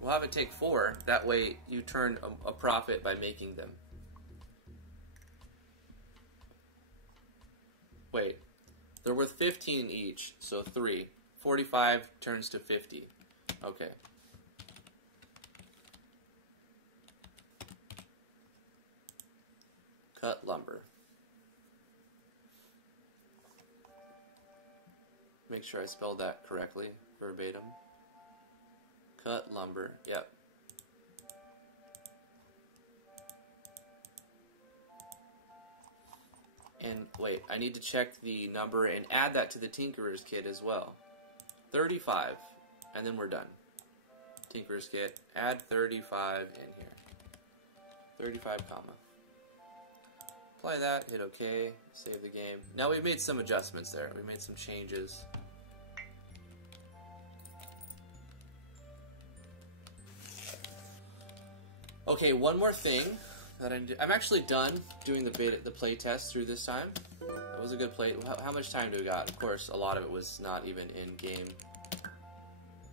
We'll have it take 4. That way you turn a profit by making them. Wait. They're worth 15 each, so 3. 45 turns to 50. Okay. Cut lumber. Make sure I spelled that correctly, verbatim. Cut lumber, yep. And wait, I need to check the number and add that to the Tinkerer's Kit as well. 35, and then we're done. Tinkerer's Kit, add 35 in here. 35 comma. Apply that, hit OK, save the game. Now we've made some adjustments there. We made some changes. Okay, one more thing that I'm actually done doing the play test through this time. It was a good play. How much time do we got? Of course, a lot of it was not even in game.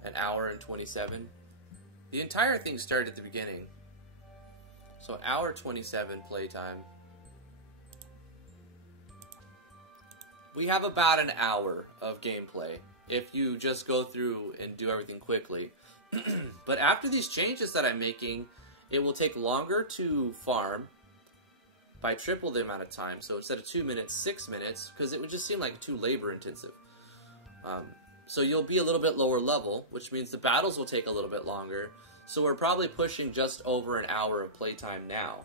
An hour and 27. The entire thing started at the beginning. So an hour 27 playtime. We have about an hour of gameplay if you just go through and do everything quickly. But after these changes that I'm making, it will take longer to farm by triple the amount of time. So instead of 2 minutes, 6 minutes, because it would just seem like too labor intensive. So you'll be a little bit lower level, which means the battles will take a little bit longer. So we're probably pushing just over an hour of playtime now.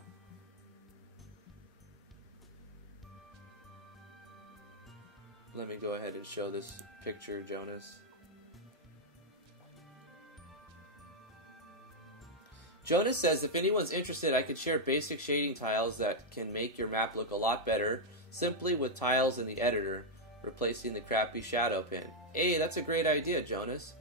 Let me go ahead and show this picture, Jonas. Jonas says, if anyone's interested, I could share basic shading tiles that can make your map look a lot better, simply with tiles in the editor, replacing the crappy shadow pin. Hey, that's a great idea, Jonas.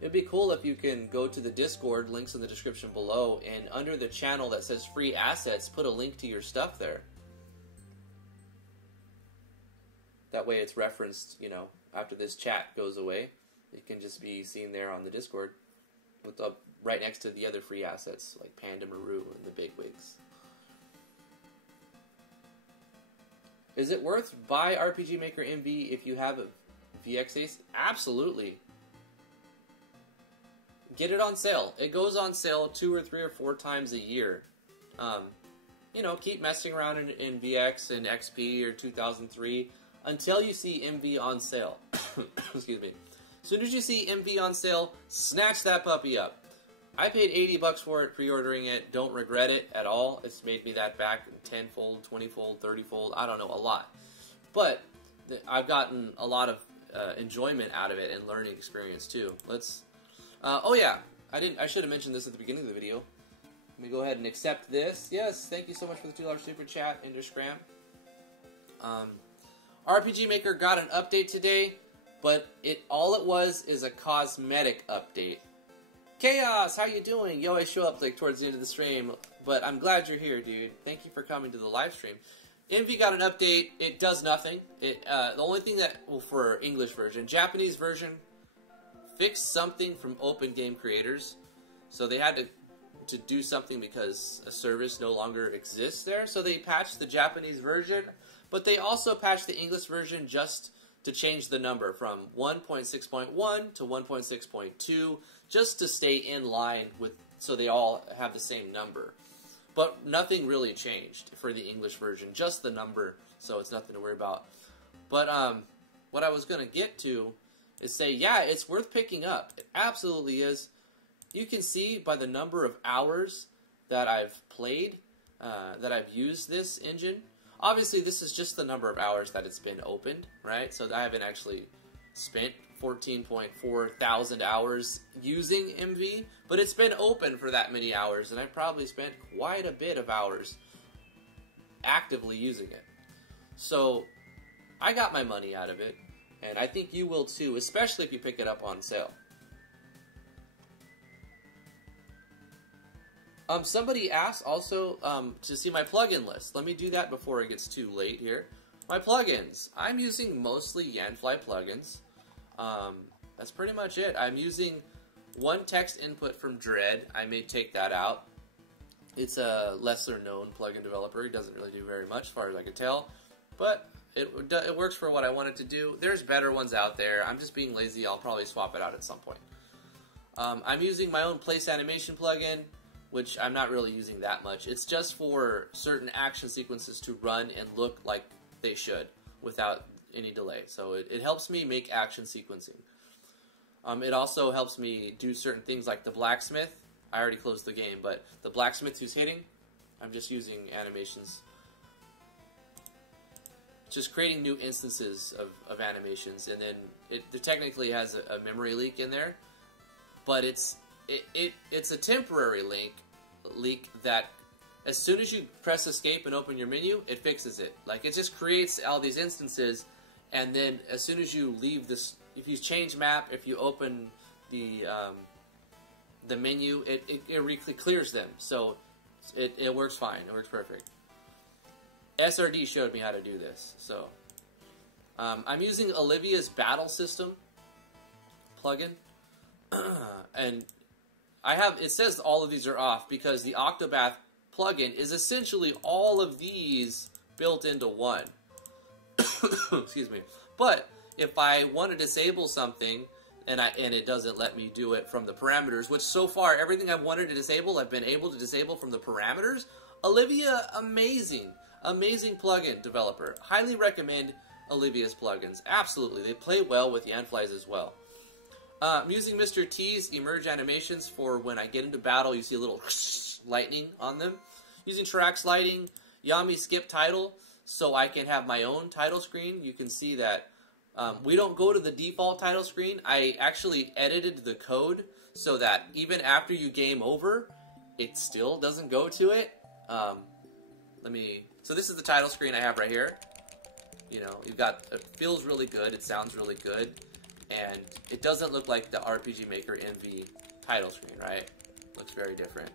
It'd be cool if you can go to the Discord, links in the description below, and under the channel that says free assets, put a link to your stuff there. That way it's referenced, you know, after this chat goes away. It can just be seen there on the Discord with right next to the other free assets, like Panda Maru and the Bigwigs. Is it worth buy RPG Maker MV if you have a VX Ace? Absolutely. Get it on sale. It goes on sale 2 or 3 or 4 times a year. You know, keep messing around in VX and XP or 2003 until you see MV on sale. Excuse me. As soon as you see MV on sale, snatch that puppy up. I paid $80 for it, pre-ordering it. Don't regret it at all. It's made me that back 10-fold, 20-fold, 30-fold. I don't know, a lot. But I've gotten a lot of enjoyment out of it and learning experience too. Let's. Oh yeah, I should have mentioned this at the beginning of the video. Let me go ahead and accept this. Yes, thank you so much for the $2 super chat, Scram. RPG Maker got an update today, but all it was is a cosmetic update. Chaos, how you doing? You always show up like towards the end of the stream, but I'm glad you're here, dude. Thank you for coming to the live stream. MV got an update. It does nothing. The only thing that, well, for English version, Japanese version fixed something from open game creators, so they had to do something because a service no longer exists there. So they patched the Japanese version, but they also patched the English version just to change the number from 1.6.1 to 1.6.2, just to stay in line with, so they all have the same number. But nothing really changed for the English version, just the number, so it's nothing to worry about. But what I was going to get to is say, yeah, it's worth picking up. It absolutely is. You can see by the number of hours that I've played, that I've used this engine. Obviously, this is just the number of hours that it's been opened, right? So I haven't actually spent 14.4 thousand hours using MV, but it's been open for that many hours, and I've probably spent quite a bit of hours actively using it. So I got my money out of it, and I think you will too, especially if you pick it up on sale. Somebody asked also to see my plugin list. Let me do that before it gets too late here. My plugins. I'm using mostly Yanfly plugins. That's pretty much it. I'm using one text input from Dread. I may take that out. It's a lesser known plugin developer. He doesn't really do very much as far as I can tell. But it works for what I want it to do. There's better ones out there. I'm just being lazy. I'll probably swap it out at some point. I'm using my own place animation plugin, which I'm not really using that much. It's just for certain action sequences to run and look like they should without any delay. So it helps me make action sequencing. It also helps me do certain things like the blacksmith. I already closed the game, but the blacksmith who's hitting, I'm just using animations. Just creating new instances of animations, and then it technically has a memory leak in there, but it's a temporary leak that as soon as you press escape and open your menu, it fixes it. Like, it just creates all these instances, and then as soon as you leave this, if you change map, if you open the menu, it clears them. So it works fine. It works perfect. SRD showed me how to do this. So I'm using Olivia's Battle System plugin, and it says all of these are off because the Octobath plugin is essentially all of these built into one. Excuse me. But if I want to disable something and it doesn't let me do it from the parameters, which so far everything I've wanted to disable, I've been able to disable from the parameters. Olivia, amazing plugin developer. Highly recommend Olivia's plugins. Absolutely, they play well with Yanflies as well. I'm using Mr. T's emerge animations for when I get into battle. You see a little lightning on them. Using Trax lighting, Yami skip title, so I can have my own title screen. You can see that we don't go to the default title screen. I actually edited the code so that even after you game over, it still doesn't go to it. So this is the title screen I have right here. You know, it feels really good, it sounds really good, and it doesn't look like the RPG Maker MV title screen, right? Looks very different.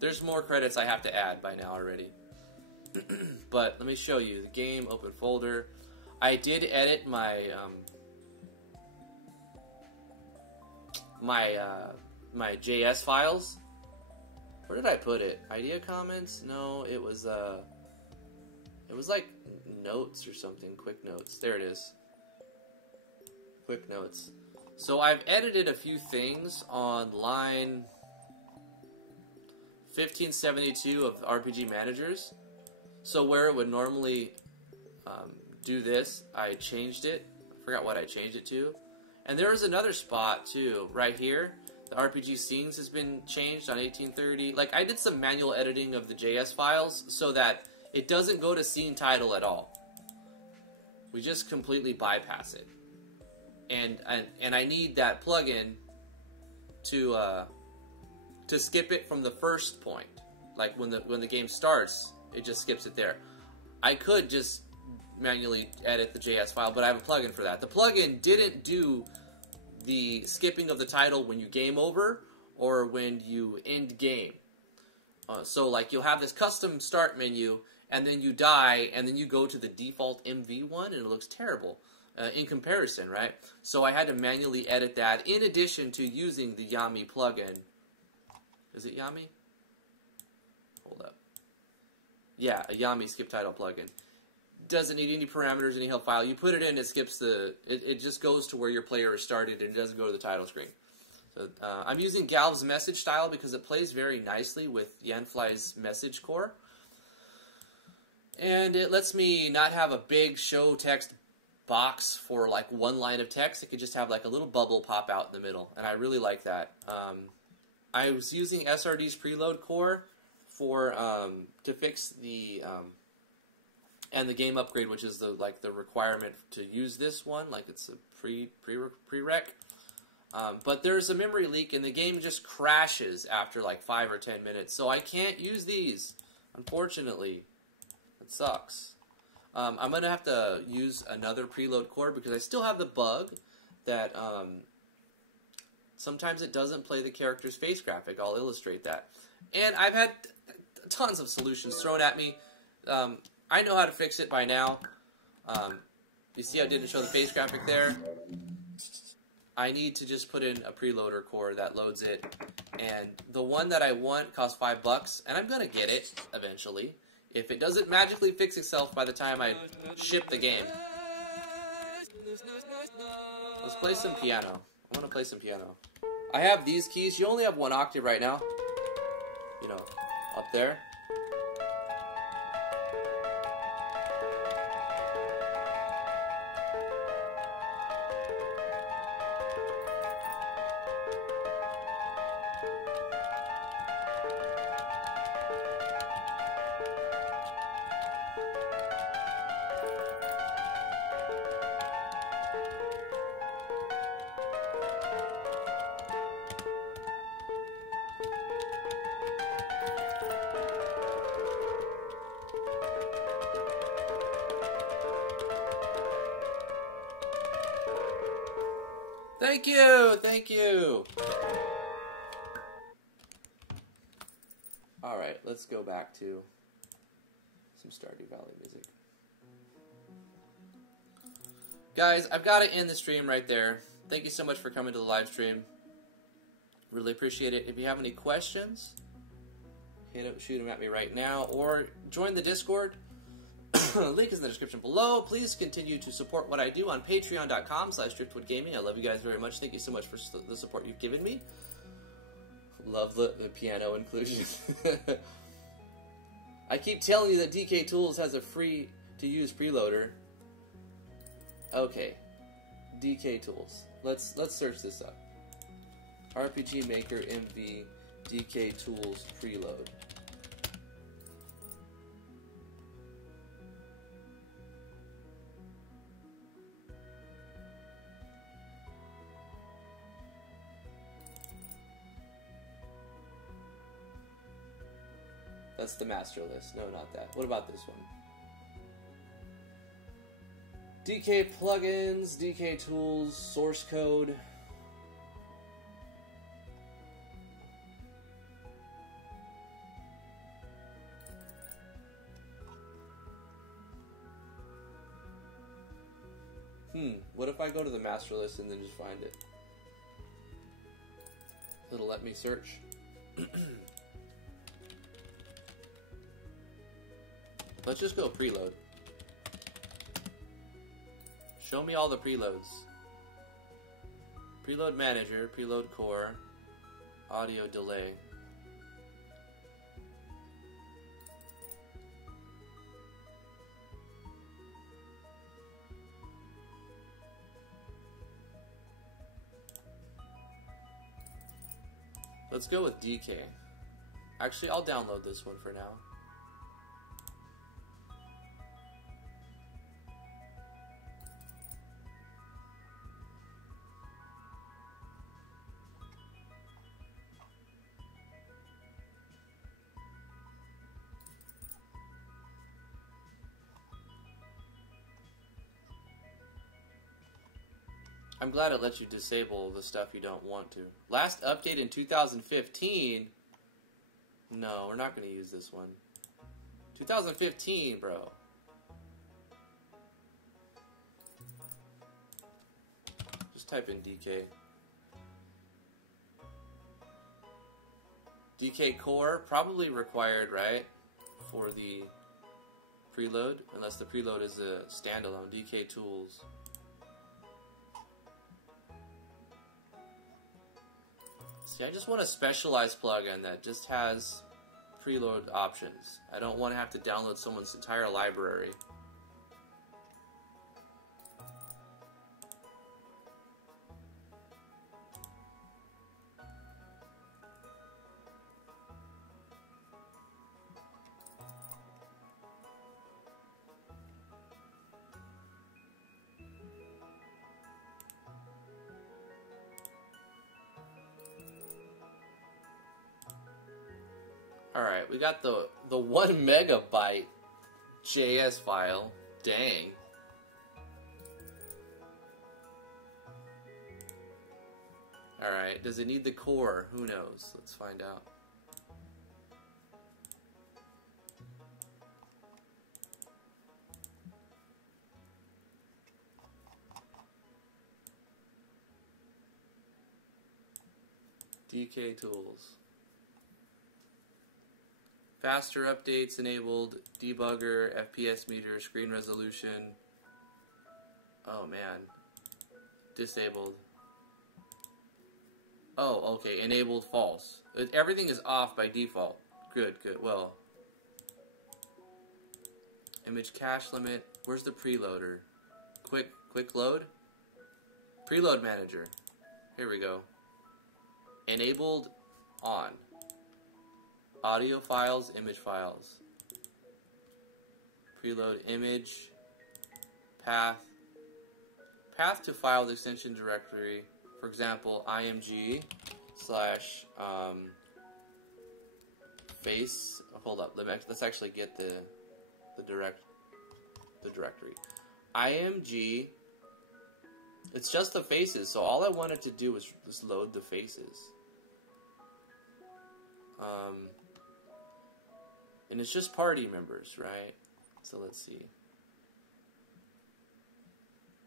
There's more credits I have to add by now already. But let me show you the game, open folder. I did edit my my JS files. Where did I put it? Idea comments? No, it was like notes or something. Quick notes. There it is. Quick notes. So I've edited a few things on line 1572 of RPG Managers. So where it would normally do this, I changed it. I forgot what I changed it to. And there was another spot too, right here. The RPG scenes has been changed on 1830. Like, I did some manual editing of the JS files so that it doesn't go to scene title at all. We just completely bypass it. And I need that plugin to skip it from the first point. Like when the game starts, it just skips it there. I could just manually edit the JS file, but I have a plugin for that. The plugin didn't do the skipping of the title when you game over or when you end game. So like you'll have this custom start menu and then you die and then you go to the default MV one and it looks terrible in comparison, right? So I had to manually edit that in addition to using the Yami plugin. Is it Yami? Hold up. Yeah, a Yami skip title plugin. Doesn't need any parameters, any help file. You put it in, it skips it just goes to where your player is started and it doesn't go to the title screen. So I'm using Galv's message style because it plays very nicely with Yanfly's message core. And it lets me not have a big show text box for like one line of text. It could just have like a little bubble pop out in the middle. And I really like that. I was using SRD's preload core for to fix the and the game upgrade, which is the requirement to use this one, like it's a prereq. But there's a memory leak and the game just crashes after like 5 or 10 minutes, so I can't use these, unfortunately. It sucks. I'm gonna have to use another preload core because I still have the bug that sometimes it doesn't play the character's face graphic. I'll illustrate that. And I've had tons of solutions thrown at me. I know how to fix it by now. You see I didn't show the face graphic there? I need to just put in a preloader core that loads it. And the one that I want costs $5, and I'm going to get it eventually. If it doesn't magically fix itself by the time I ship the game. Let's play some piano. I want to play some piano. I have these keys. You only have one octave right now. You know, up there. Thank you! Thank you! Alright, let's go back to some Stardew Valley music. Guys, I've got to end the stream right there. Thank you so much for coming to the live stream. Really appreciate it. If you have any questions, shoot them at me right now, or join the Discord. Link is in the description below. Please continue to support what I do on patreon.com/driftwoodgaming. I love you guys very much. Thank you so much for the support you've given me. Love the piano inclusion. I keep telling you that DK Tools has a free to use preloader. Okay, DK Tools. Let's search this up. RPG Maker MV DK Tools preload. That's the master list. No, not that. What about this one? DK plugins, DK tools, source code. What if I go to the master list and then just find it? It'll let me search. Let's just go preload. Show me all the preloads. Preload manager, preload core, audio delay. Let's go with DK. Actually, I'll download this one for now. I'm glad it lets you disable the stuff you don't want to. Last update in 2015? No, we're not going to use this one. 2015, bro. Just type in DK. DK core, probably required, right? For the preload, unless the preload is a standalone. DK tools. See, I just want a specialized plugin that just has preload options. I don't want to have to download someone's entire library. Alright, we got the 1 megabyte JS file. Dang. Alright, does it need the core? Who knows? Let's find out. DK tools. Faster updates enabled, debugger, FPS meter, screen resolution. Oh man. Disabled. Oh, okay, enabled false. Everything is off by default. Good, good, well. Image cache limit. Where's the preloader? Quick load? Preload manager. Here we go. Enabled on. Audio files, image files. Preload image. Path. Path to file extension directory. For example, img slash face. Hold up. Let's actually get the directory. img It's just the faces, so all I wanted to do was just load the faces. And it's just party members, right? So let's see.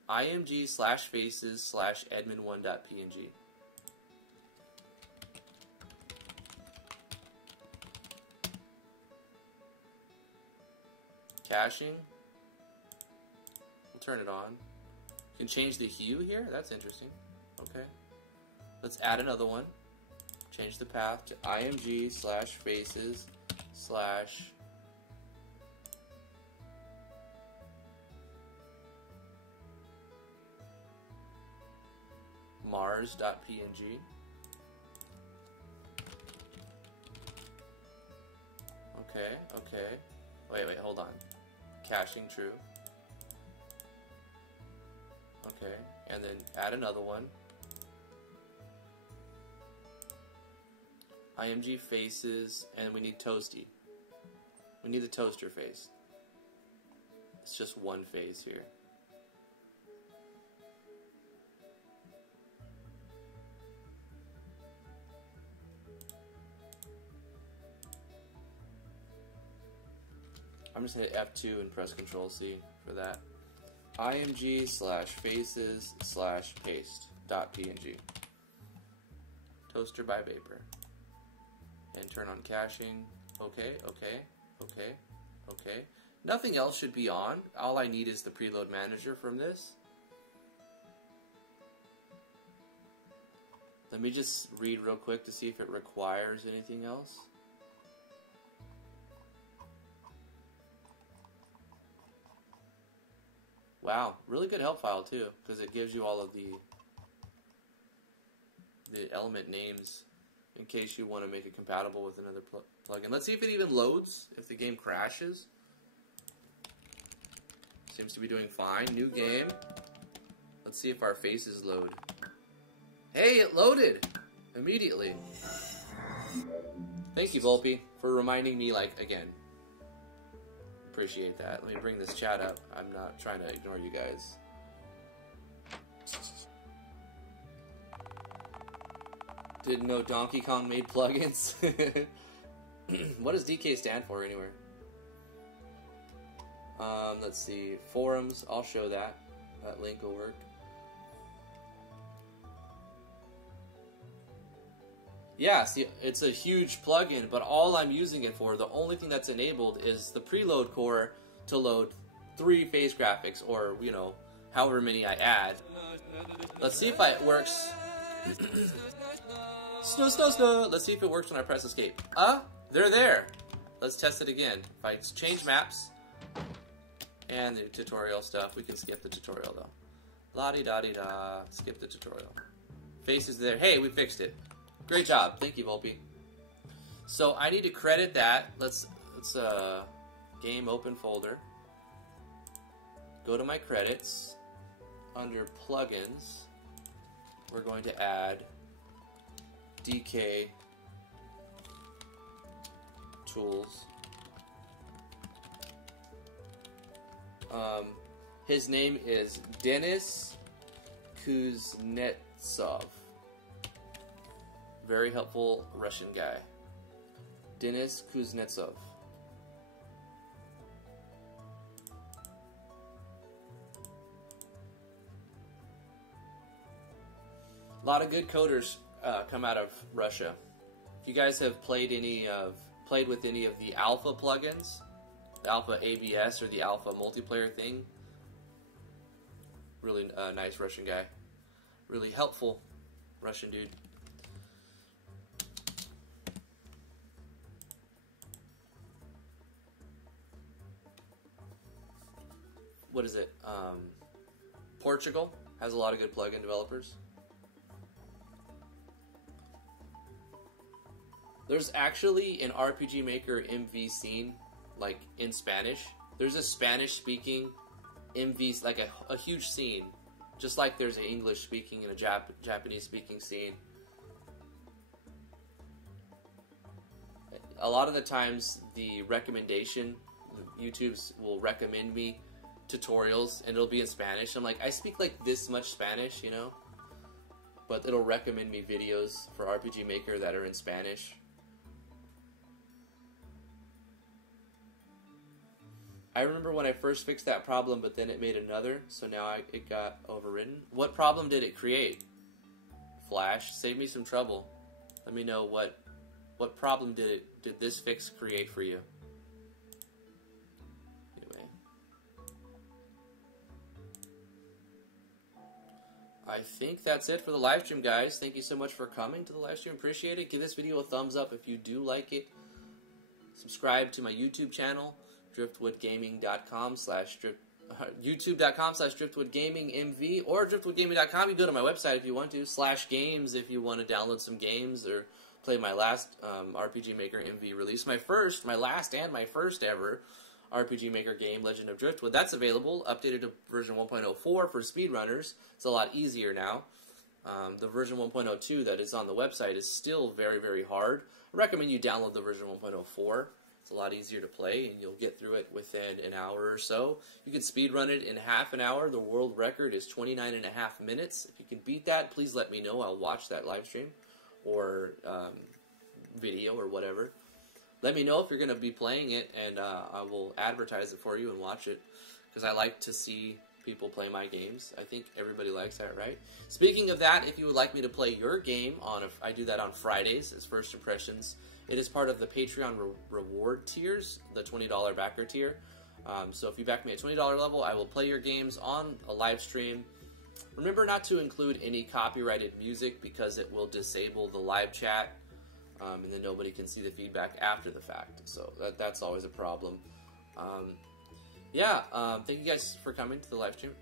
img/faces/admin1.png. Caching. We'll turn it on. You can change the hue here. That's interesting. Okay. Let's add another one. Change the path to img/faces/ mars.png. Okay, okay. Wait, hold on. Caching true. Okay, and then add another one. IMG faces, and we need toasty. We need the toaster face. It's just one face here. I'm just going to hit F2 and press Control C for that. img/faces/paste.png. Toaster by vapor. And turn on caching. Okay. Nothing else should be on. All I need is the preload manager from this. Let me just read real quick to see if it requires anything else. Wow, really good help file too, because it gives you all of the element names in case you want to make it compatible with another plugin. Let's see if it even loads, if the game crashes. Seems to be doing fine. New game. Let's see if our faces load. Hey, it loaded immediately. Thank you, Volpe, for reminding me, like, again. Appreciate that. Let me bring this chat up. I'm not trying to ignore you guys. Didn't know Donkey Kong made plugins. What does DK stand for anywhere? Let's see. Forums. I'll show that. That link will work. Yeah, see, it's a huge plugin, but all I'm using it for, the only thing that's enabled is the preload core to load 3 face graphics, or, you know, however many I add. Let's see if it works. Snow. Let's see if it works when I press escape. They're there. Let's test it again. If I change maps and the tutorial stuff, we can skip the tutorial though. La-di-da-di-da. Skip the tutorial. Faces there. Hey, we fixed it. Great job. Thank you, Volpe. So I need to credit that. Let's game open folder. Go to my credits. Under plugins, we're going to add DK tools. His name is Denis Kuznetsov. Very helpful Russian guy. Denis Kuznetsov. A lot of good coders come out of Russia. If you guys have played with any of the alpha plugins, the alpha ABS or the alpha multiplayer thing, really nice Russian guy. Really helpful Russian dude. What is it? Portugal has a lot of good plugin developers. There's actually an RPG Maker MV scene, like in Spanish. There's a Spanish-speaking MV, like a huge scene, just like there's an English-speaking and a Japanese-speaking scene. A lot of the times, the recommendation, YouTube's will recommend me tutorials, and it'll be in Spanish. I'm like, I speak like this much Spanish, you know, but it'll recommend me videos for RPG Maker that are in Spanish. I remember when I first fixed that problem, but then it made another, so now it got overridden. What problem did it create? Flash, save me some trouble. Let me know what problem did this fix create for you? Anyway. I think that's it for the live stream, guys. Thank you so much for coming to the live stream. Appreciate it. Give this video a thumbs up if you do like it. Subscribe to my YouTube channel, youtube.com/driftwoodgamingmv, or driftwoodgaming.com. You can go to my website if you want to, /games if you want to download some games or play my last RPG Maker MV release. My last and my first ever RPG Maker game, Legend of Driftwood. That's available, updated to version 1.04 for speedrunners. It's a lot easier now. The version 1.02 that is on the website is still very, very hard. I recommend you download the version 1.04. It's a lot easier to play, and you'll get through it within an hour or so. You can speedrun it in half an hour. The world record is 29.5 minutes. If you can beat that, please let me know. I'll watch that live stream or video or whatever. Let me know if you're going to be playing it, and I will advertise it for you and watch it, because I like to see people play my games. I think everybody likes that, right? Speaking of that, if you would like me to play your game, I do that on Fridays as First Impressions. It is part of the Patreon reward tiers, the $20 backer tier. So if you back me at $20 level, I will play your games on a live stream. Remember not to include any copyrighted music, because it will disable the live chat, and then nobody can see the feedback after the fact. So that's always a problem. Thank you guys for coming to the live stream.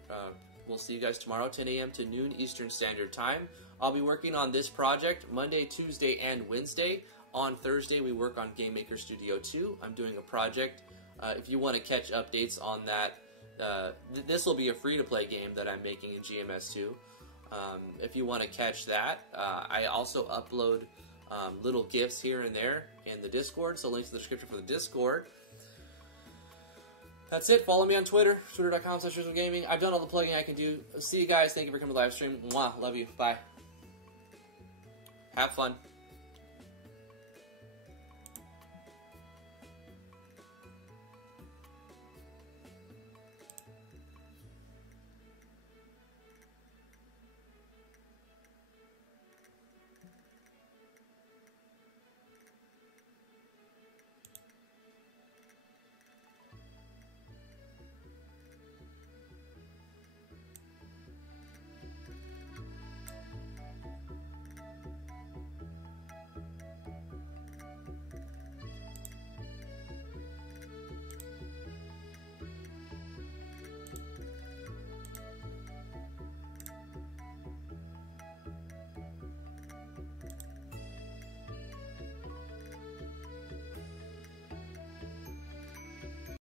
We'll see you guys tomorrow, 10 a.m. to noon Eastern Standard Time. I'll be working on this project Monday, Tuesday, and Wednesday. On Thursday, we work on Game Maker Studio 2. I'm doing a project. If you want to catch updates on that, this will be a free-to-play game that I'm making in GMS2. If you want to catch that, I also upload little GIFs here and there in the Discord, so links in the description for the Discord. That's it. Follow me on Twitter, twitter.com/gaming. I've done all the plugging I can do. See you guys. Thank you for coming to the live stream. Mwah. Love you. Bye. Have fun.